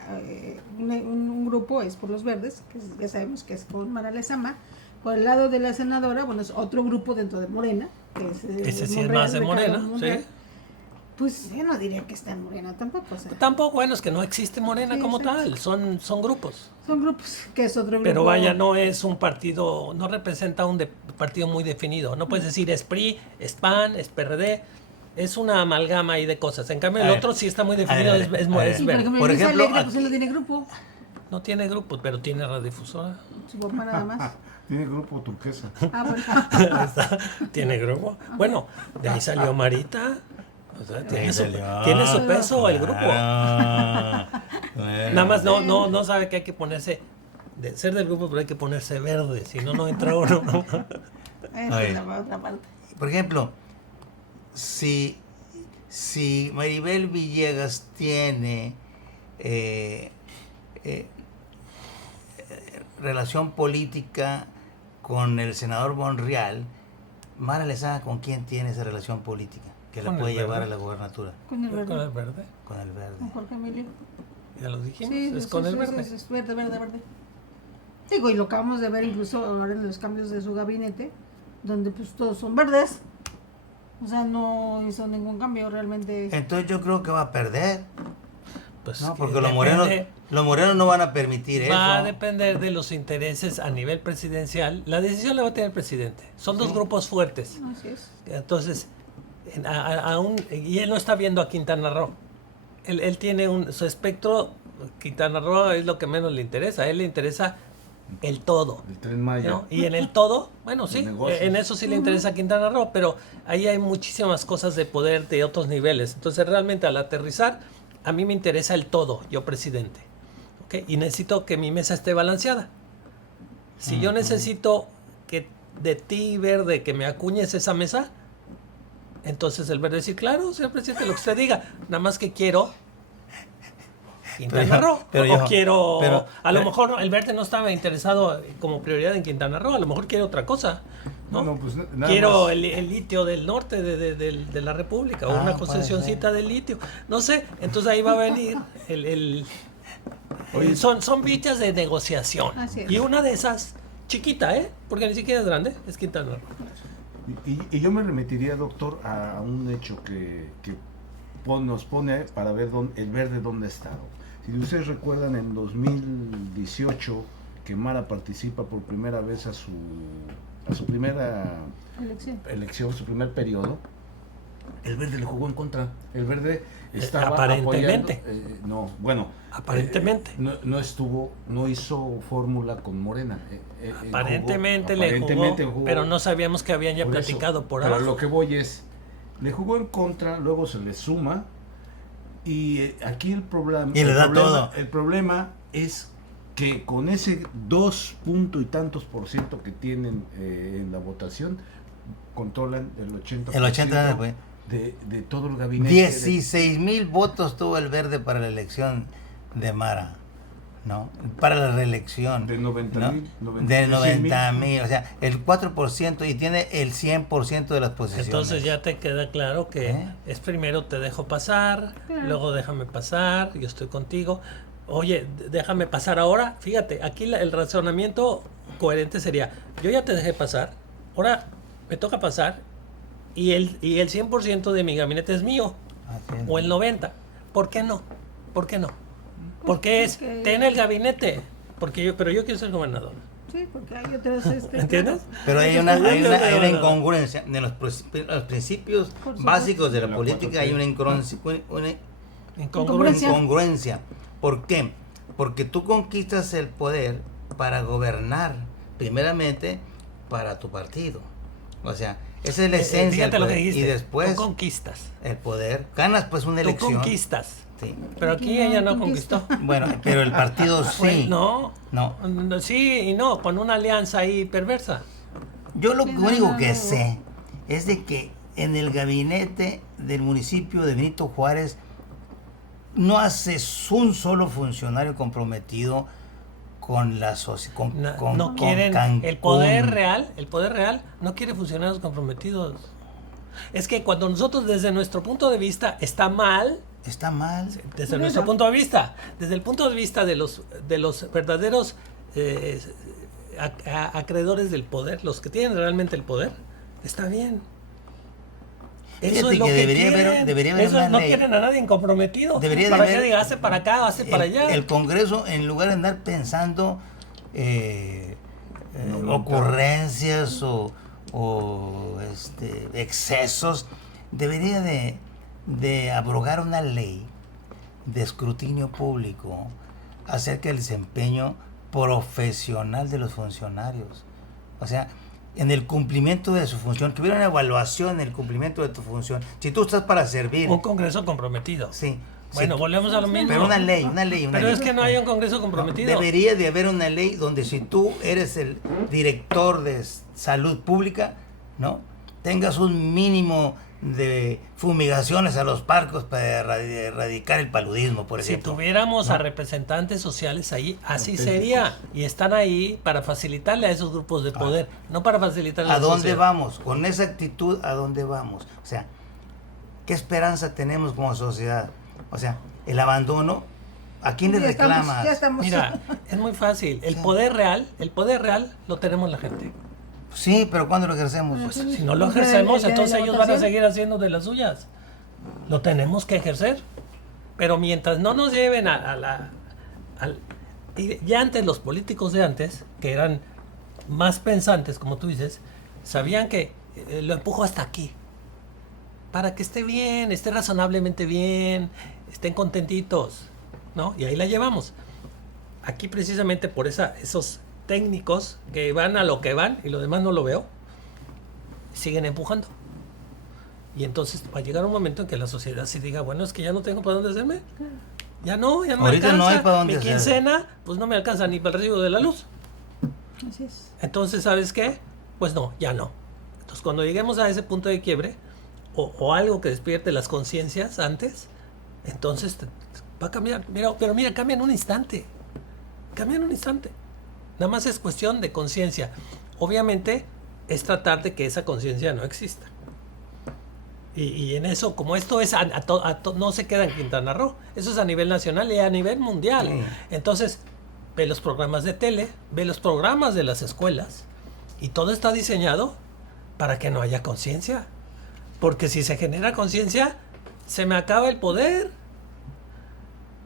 un grupo es por los verdes, que ya sabemos que es con Mara Lezama. Por el lado de la senadora, bueno, es otro grupo dentro de Morena, que es ese sí es más de Morena, sí. Pues yo no diría que está en Morena tampoco. O sea. Tampoco, bueno, es que no existe Morena Sí, como exacto. tal, son grupos. Son grupos, que es otro grupo. Pero vaya, no es un partido, no representa un partido muy definido. No puedes decir es PRI, es PAN, es PRD. Es una amalgama ahí de cosas. En cambio, el otro sí está muy definido, es Y Verde. por ejemplo, aquí- pues él no tiene grupo. No tiene grupos, pero tiene radiodifusora. Su papá nada más. Tiene grupo turquesa. Ah, bueno. Tiene grupo. Bueno, de ahí salió Marita. O sea, tiene salió. tiene su peso el grupo. Ah, bueno. Nada más no sabe que hay que ponerse, de ser del grupo, pero hay que ponerse verde, si no, no entra uno. Esa es la otra parte. Por ejemplo, si Maribel Villegas tiene relación política con el senador Monreal, Mara Lezama, ¿con quién tiene esa relación política que la Con puede el llevar Verde. a la gubernatura? Con el Con verde. el verde. Con el Verde. Con Jorge Emilio. Ya lo dijimos, Sí, es sí, con sí, el sí, verde. Es verde, verde, verde. Digo, y lo acabamos de ver incluso ahora en los cambios de su gabinete, donde pues todos son verdes. O sea, no hizo ningún cambio realmente. Entonces yo creo que va a perder, Pues ¿no? que Porque los depende- morenos no van a permitir eso. Va a depender de los intereses a nivel presidencial. La decisión la va a tener el presidente. Son dos grupos fuertes. Así es. Entonces, y él no está viendo a Quintana Roo. Él tiene su espectro. Quintana Roo es lo que menos le interesa. A él le interesa el todo. El Tren Maya. ¿no? Y en el todo, bueno, sí, negocios. en eso sí le interesa a Quintana Roo, pero ahí hay muchísimas cosas de poder de otros niveles. Entonces, realmente al aterrizar, a mí me interesa el todo, yo presidente. ¿Ok? Y necesito que mi mesa esté balanceada. Si yo necesito que de ti, Verde, que me acuñes esa mesa, entonces el Verde decir, claro, señor presidente, lo que usted diga, nada más que quiero Quintana Roo. A lo mejor el Verde no estaba interesado como prioridad en Quintana Roo, a lo mejor quiere otra cosa. ¿no? No, pues nada Quiero más. el litio del norte de la República, o Ah, una puede concesioncita del litio. No sé, entonces ahí va a venir son fichas de negociación. Así es. Y una de esas, chiquita, porque ni siquiera es grande, es Quintana Roo. Y yo me remitiría, doctor, a un hecho que nos pone para ver el verde dónde ha estado. Si ustedes recuerdan, en 2018 que Mara participa por primera vez a su primera elección, su primer periodo, el verde le jugó en contra. El verde estaba aparentemente apoyando, aparentemente no hizo fórmula con Morena. Aparentemente le jugó, pero no sabíamos que habían ya platicado por abajo. Pero lo que voy es, le jugó en contra, luego se le suma, y aquí el problema es que con ese 2 punto y tantos % que tienen en la votación, controlan el 80%, de todo el gabinete. 16,000 votos tuvo el verde para la elección de Mara, ¿no? Para la reelección. De 90,000. ¿no? De 90,000, o sea, el 4%, y tiene el 100% de las posiciones. Entonces ya te queda claro que es primero te dejo pasar, luego déjame pasar, yo estoy contigo. Oye, déjame pasar ahora. Fíjate, aquí el razonamiento coherente sería, yo ya te dejé pasar, ahora me toca pasar, y el 100% de mi gabinete es mío, o el 90%. ¿Por qué no? Porque ten el gabinete, pero yo quiero ser gobernador. Sí, porque hay otras... ¿Entiendes? Pero hay una incongruencia. En los principios básicos de la política hay una incongruencia. ¿Por qué? Porque tú conquistas el poder para gobernar, primeramente para tu partido. O sea, esa es la esencia. Fíjate lo que dijiste. Y después tú conquistas el poder, ganas pues una elección. Tú conquistas. Sí. Pero aquí ella no conquistó. Bueno, pero el partido sí. No. Sí y no, con una alianza ahí perversa. Yo lo único que sé es de que en el gabinete del municipio de Benito Juárez no hace un solo funcionario comprometido con la sociedad. No quieren Cancún. el poder real no quiere funcionarios comprometidos. Es que cuando nosotros desde nuestro punto de vista está mal. Desde nuestro punto de vista, desde el punto de vista de los verdaderos acreedores del poder, los que tienen realmente el poder, está bien. Eso es lo que debería haber una no ley. Quieren a nadie comprometido. Para que diga, hace para acá, hace para allá. El Congreso, en lugar de andar pensando ocurrencias o excesos, debería de abrogar una ley de escrutinio público acerca del desempeño profesional de los funcionarios. O sea, en el cumplimiento de su función, que hubiera una evaluación en el cumplimiento de tu función. Si tú estás para servir. Un Congreso comprometido. Sí. Bueno, volvemos a lo mismo. Pero una ley. Pero es que no hay un Congreso comprometido. Debería de haber una ley donde si tú eres el director de salud pública, ¿no? Tengas un mínimo de fumigaciones a los parques para erradicar el paludismo, por ejemplo. Si tuviéramos a representantes sociales ahí, así sería. Y están ahí para facilitarle a esos grupos de poder, no para facilitarle a la sociedad. ¿A dónde vamos? Con esa actitud, ¿a dónde vamos? O sea, ¿qué esperanza tenemos como sociedad? O sea, el abandono, ¿a quién le reclamas? Mira, es muy fácil. El poder real lo tenemos la gente. Sí, pero ¿cuándo lo ejercemos? Pues si no lo ejercemos, entonces ellos van a seguir haciendo de las suyas. Lo tenemos que ejercer. Pero mientras no nos lleven ya antes los políticos de antes, que eran más pensantes, como tú dices, sabían que lo empujo hasta aquí. Para que esté bien, esté razonablemente bien, estén contentitos, ¿no? Y ahí la llevamos. Aquí precisamente por esos técnicos que van a lo que van y lo demás no lo veo, siguen empujando. Y entonces va a llegar un momento en que la sociedad se diga, bueno, es que ya no tengo para dónde hacerme. Ya no me alcanza. No hay para dónde mi quincena, pues no me alcanza ni para el recibo de la luz. Así es. Entonces, ¿sabes qué? Pues no, ya no. Entonces, cuando lleguemos a ese punto de quiebre, o algo que despierte las conciencias antes, entonces va a cambiar. Mira, cambia en un instante. Nada más es cuestión de conciencia. Obviamente es tratar de que esa conciencia no exista. Y en eso, como esto es no se queda en Quintana Roo, eso es a nivel nacional y a nivel mundial. Sí. Entonces, ve los programas de tele, ve los programas de las escuelas, y todo está diseñado para que no haya conciencia. Porque si se genera conciencia, se me acaba el poder.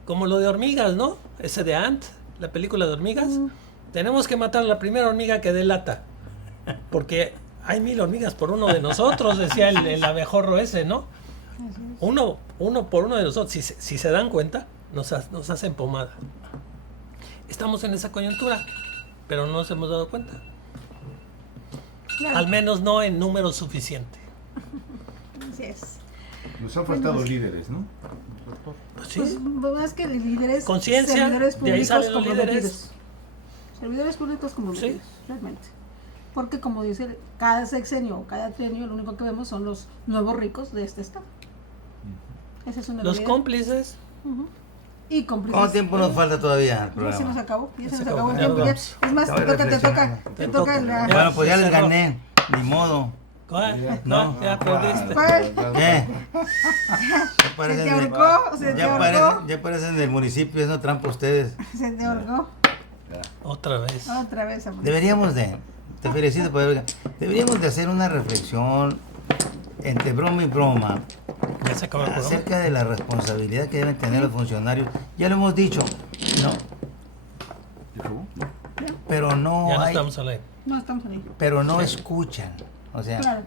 Como lo de hormigas, ¿no? Ese de Ant, la película de hormigas. Tenemos que matar a la primera hormiga que dé lata. Porque hay 1000 hormigas por uno de nosotros, decía el abejorro ese, ¿no? Uno por uno de nosotros. Si se dan cuenta, nos hacen pomada. Estamos en esa coyuntura, pero no nos hemos dado cuenta. Claro. Al menos no en número suficiente. Así es. Nos han faltado líderes, ¿no? Pues sí. Pues más que líderes, Conciencia, servidores de ahí públicos salen los comprometidos. líderes. Servidores públicos comprometidos, Sí. realmente. Porque como dice, cada sexenio o cada trienio lo único que vemos son los nuevos ricos de este estado. Esa es una Los realidad. cómplices. Y cómplices. ¿Cuánto tiempo nos falta todavía al Ya se programa? nos acabó, ya se Se nos acabó, acabó el ya tiempo. nos Ya. vamos. Es más, Estaba te toca reflexionando. la... Bueno, pues ya les Cerró. gané, ni modo. ¿Cuál? No. Ya perdiste. ¿Cuál? ¿Qué? Se te ahorcó, se te ahorcó. Ya parecen del municipio, es no trampa ustedes. Se te ahorcó. Otra vez. Otra vez, amor. Te felicito por deberíamos de hacer una reflexión entre broma y broma Ya se acabó el programa. acerca de la responsabilidad que deben tener los funcionarios. Ya lo hemos dicho, no, pero no Ya no hay, estamos al aire. No, estamos ahí. pero no escuchan. O sea, Claro.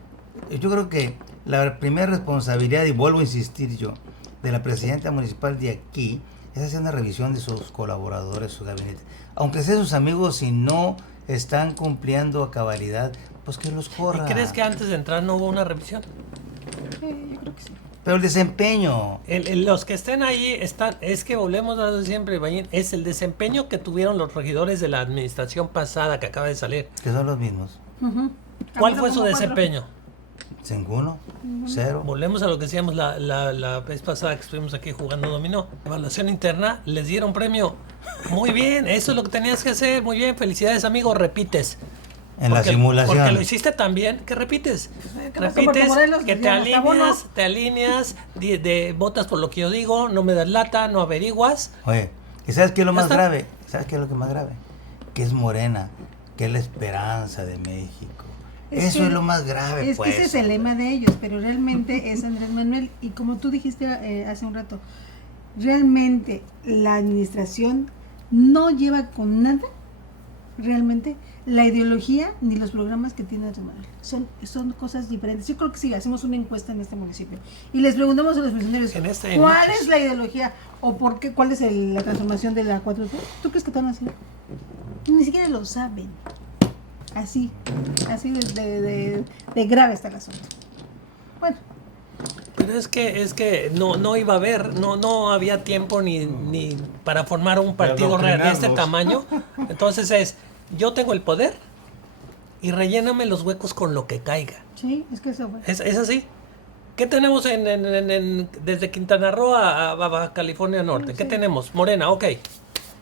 yo creo que la primera responsabilidad, y vuelvo a insistir yo, de la presidenta municipal de aquí, es hacer una revisión de sus colaboradores, su gabinete. Aunque sean sus amigos, si no están cumpliendo a cabalidad, pues que los corra. ¿Y crees que antes de entrar no hubo una revisión? Yo creo que sí. Pero el desempeño, Los que estén ahí están, es que volvemos a lo de siempre, Bayín, es el desempeño que tuvieron los regidores de la administración pasada que acaba de salir. que son los mismos. ¿Cuál fue su Como cuatro. desempeño? Ninguno, cero. Volvemos a lo que decíamos la vez pasada que estuvimos aquí jugando dominó. Evaluación interna, les dieron premio. Muy bien, eso es lo que tenías que hacer. Muy bien, felicidades, amigo, repites. En la simulación. Porque lo hiciste tan bien que repites. ¿Qué pasó, Repites, Puerto Morelos? que te Ya no está bueno. alineas, votas por lo que yo digo, no me das lata, no averiguas. Oye, ¿y sabes qué es lo Ya más está. grave? ¿Sabes qué es lo que más grave? Que es Morena, que es la esperanza de México. Eso que- es lo más grave, Es pues. que ese es el lema de ellos, pero realmente es Andrés Manuel. Y como tú dijiste hace un rato, realmente la administración no lleva con nada, realmente, la ideología ni los programas que tiene Andrés Manuel. Son cosas diferentes. Yo creo que si hacemos una encuesta en este municipio y les preguntamos a los funcionarios En este hay cuál muchos. es la ideología o por qué, cuál es la transformación de la 4T, ¿tú crees que están así? Ni siquiera lo saben. Así de grave está el asunto. Bueno, Pero es que no iba a haber, no había tiempo ni para formar un partido real de este adoctrinarlos. tamaño. Entonces yo tengo el poder y relléname los huecos con lo que caiga. sí, es que eso fue. Es así. ¿Qué tenemos desde Quintana Roo a Baja California Norte? ¿Qué Sí. tenemos? Morena, ok.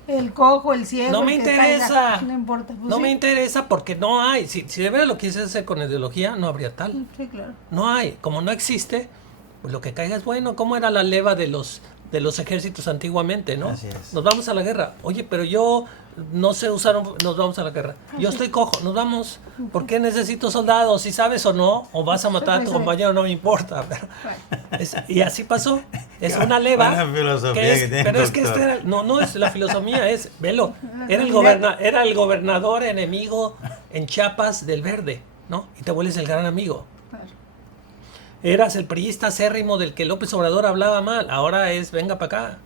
El cojo, el ciego. No me el que interesa. caiga, no importa. Pues No sí. me interesa porque no hay. Si de verdad lo quieres hacer con ideología, no habría tal. Sí, claro. No hay. Como no existe, pues lo que caiga es bueno. ¿Cómo era la leva de los ejércitos antiguamente, no? Así es. Nos vamos a la guerra. Oye, pero yo no sé usar nos vamos a la guerra. Yo estoy cojo, nos vamos. ¿Por qué necesito soldados? Si sabes o no, o vas a matar a tu compañero, no me importa. Pero y así pasó. Es una leva. Buena filosofía que es- que tiene, pero es que doctor. este era, no es la filosofía, es, velo, era el gobernador enemigo en Chiapas del Verde, ¿no? Y te vuelves el gran amigo. Claro. Eras el priista acérrimo del que López Obrador hablaba mal. Ahora es, venga para acá.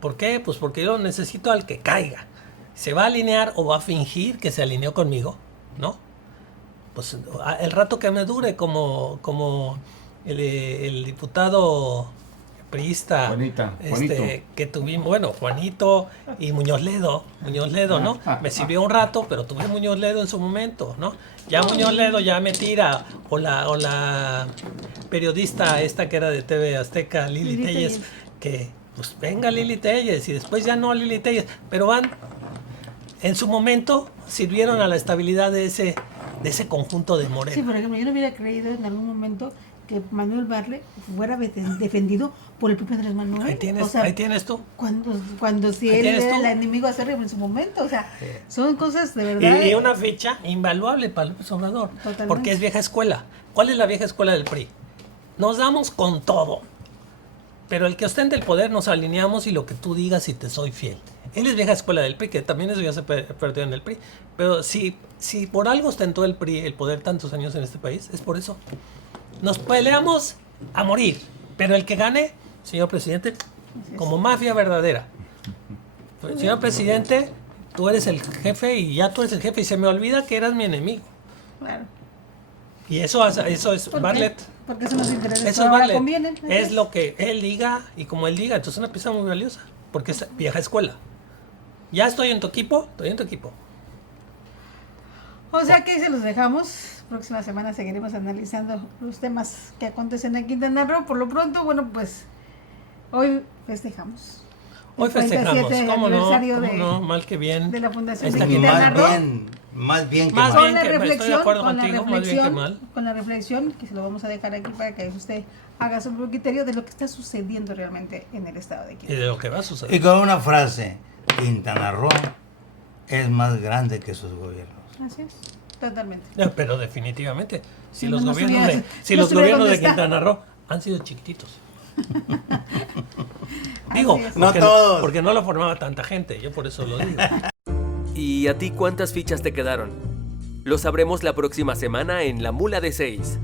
¿Por qué? Pues porque yo necesito al que caiga. ¿Se va a alinear o va a fingir que se alineó conmigo? ¿No? Pues el rato que me dure como el diputado priista Juanito. que tuvimos, bueno, Juanito y Muñoz Ledo, ¿no? Me sirvió un rato, pero tuve Muñoz Ledo en su momento, ¿no? Ya Muñoz Ledo ya me tira, o la periodista esta que era de TV Azteca, Lili Lili Telles, Telles. que pues venga Lili Telles y después ya no Lili Telles, pero en su momento sirvieron a la estabilidad de ese conjunto de Morena. Sí, por ejemplo, yo no hubiera creído en algún momento que Manuel Bartlett fuera defendido por el propio Andrés Manuel. Ahí tienes tú. Cuando si él era el enemigo acérrimo en su momento, o sea, son cosas de verdad. Y una ficha invaluable para López Obrador, Totalmente. porque es vieja escuela. ¿Cuál es la vieja escuela del PRI? Nos damos con todo, pero el que ostente el poder nos alineamos y lo que tú digas y te soy fiel. Él es vieja escuela del PRI, que también eso ya se perdió en el PRI, pero si por algo ostentó el PRI el poder tantos años en este país, es por eso. Nos peleamos a morir, pero el que gane, señor presidente, como mafia verdadera. Señor presidente, tú eres el jefe y ya tú eres el jefe y se me olvida que eras mi enemigo. Claro. Y eso es Bartlett. Porque eso nos interesa. Eso es Bartlett. Conviene. Es lo que él diga y como él diga. Entonces es una pieza muy valiosa, porque es vieja escuela. Ya estoy en tu equipo, O sea que se los dejamos. Próxima semana seguiremos analizando los temas que acontecen en Quintana Roo. Por lo pronto, bueno, pues hoy festejamos. Hoy festejamos, ¿cómo no? Mal que bien. De la Fundación de Quintana Roo. Más bien que mal. Con la reflexión, estoy de acuerdo contigo, más bien que mal. Con la reflexión, que se lo vamos a dejar aquí para que usted haga su propio criterio de lo que está sucediendo realmente en el estado de Quintana Roo. Y de lo que va a suceder. Y con una frase, Quintana Roo es más grande que sus gobiernos. Así es. Totalmente. Pero definitivamente, si No, los no gobiernos sabía- de, si no los sabía gobiernos dónde de está. Quintana Roo han sido chiquititos. Digo, Así es. No todos. porque no lo formaba tanta gente, yo por eso lo digo. ¿Y a ti cuántas fichas te quedaron? Lo sabremos la próxima semana en La Mula de 6.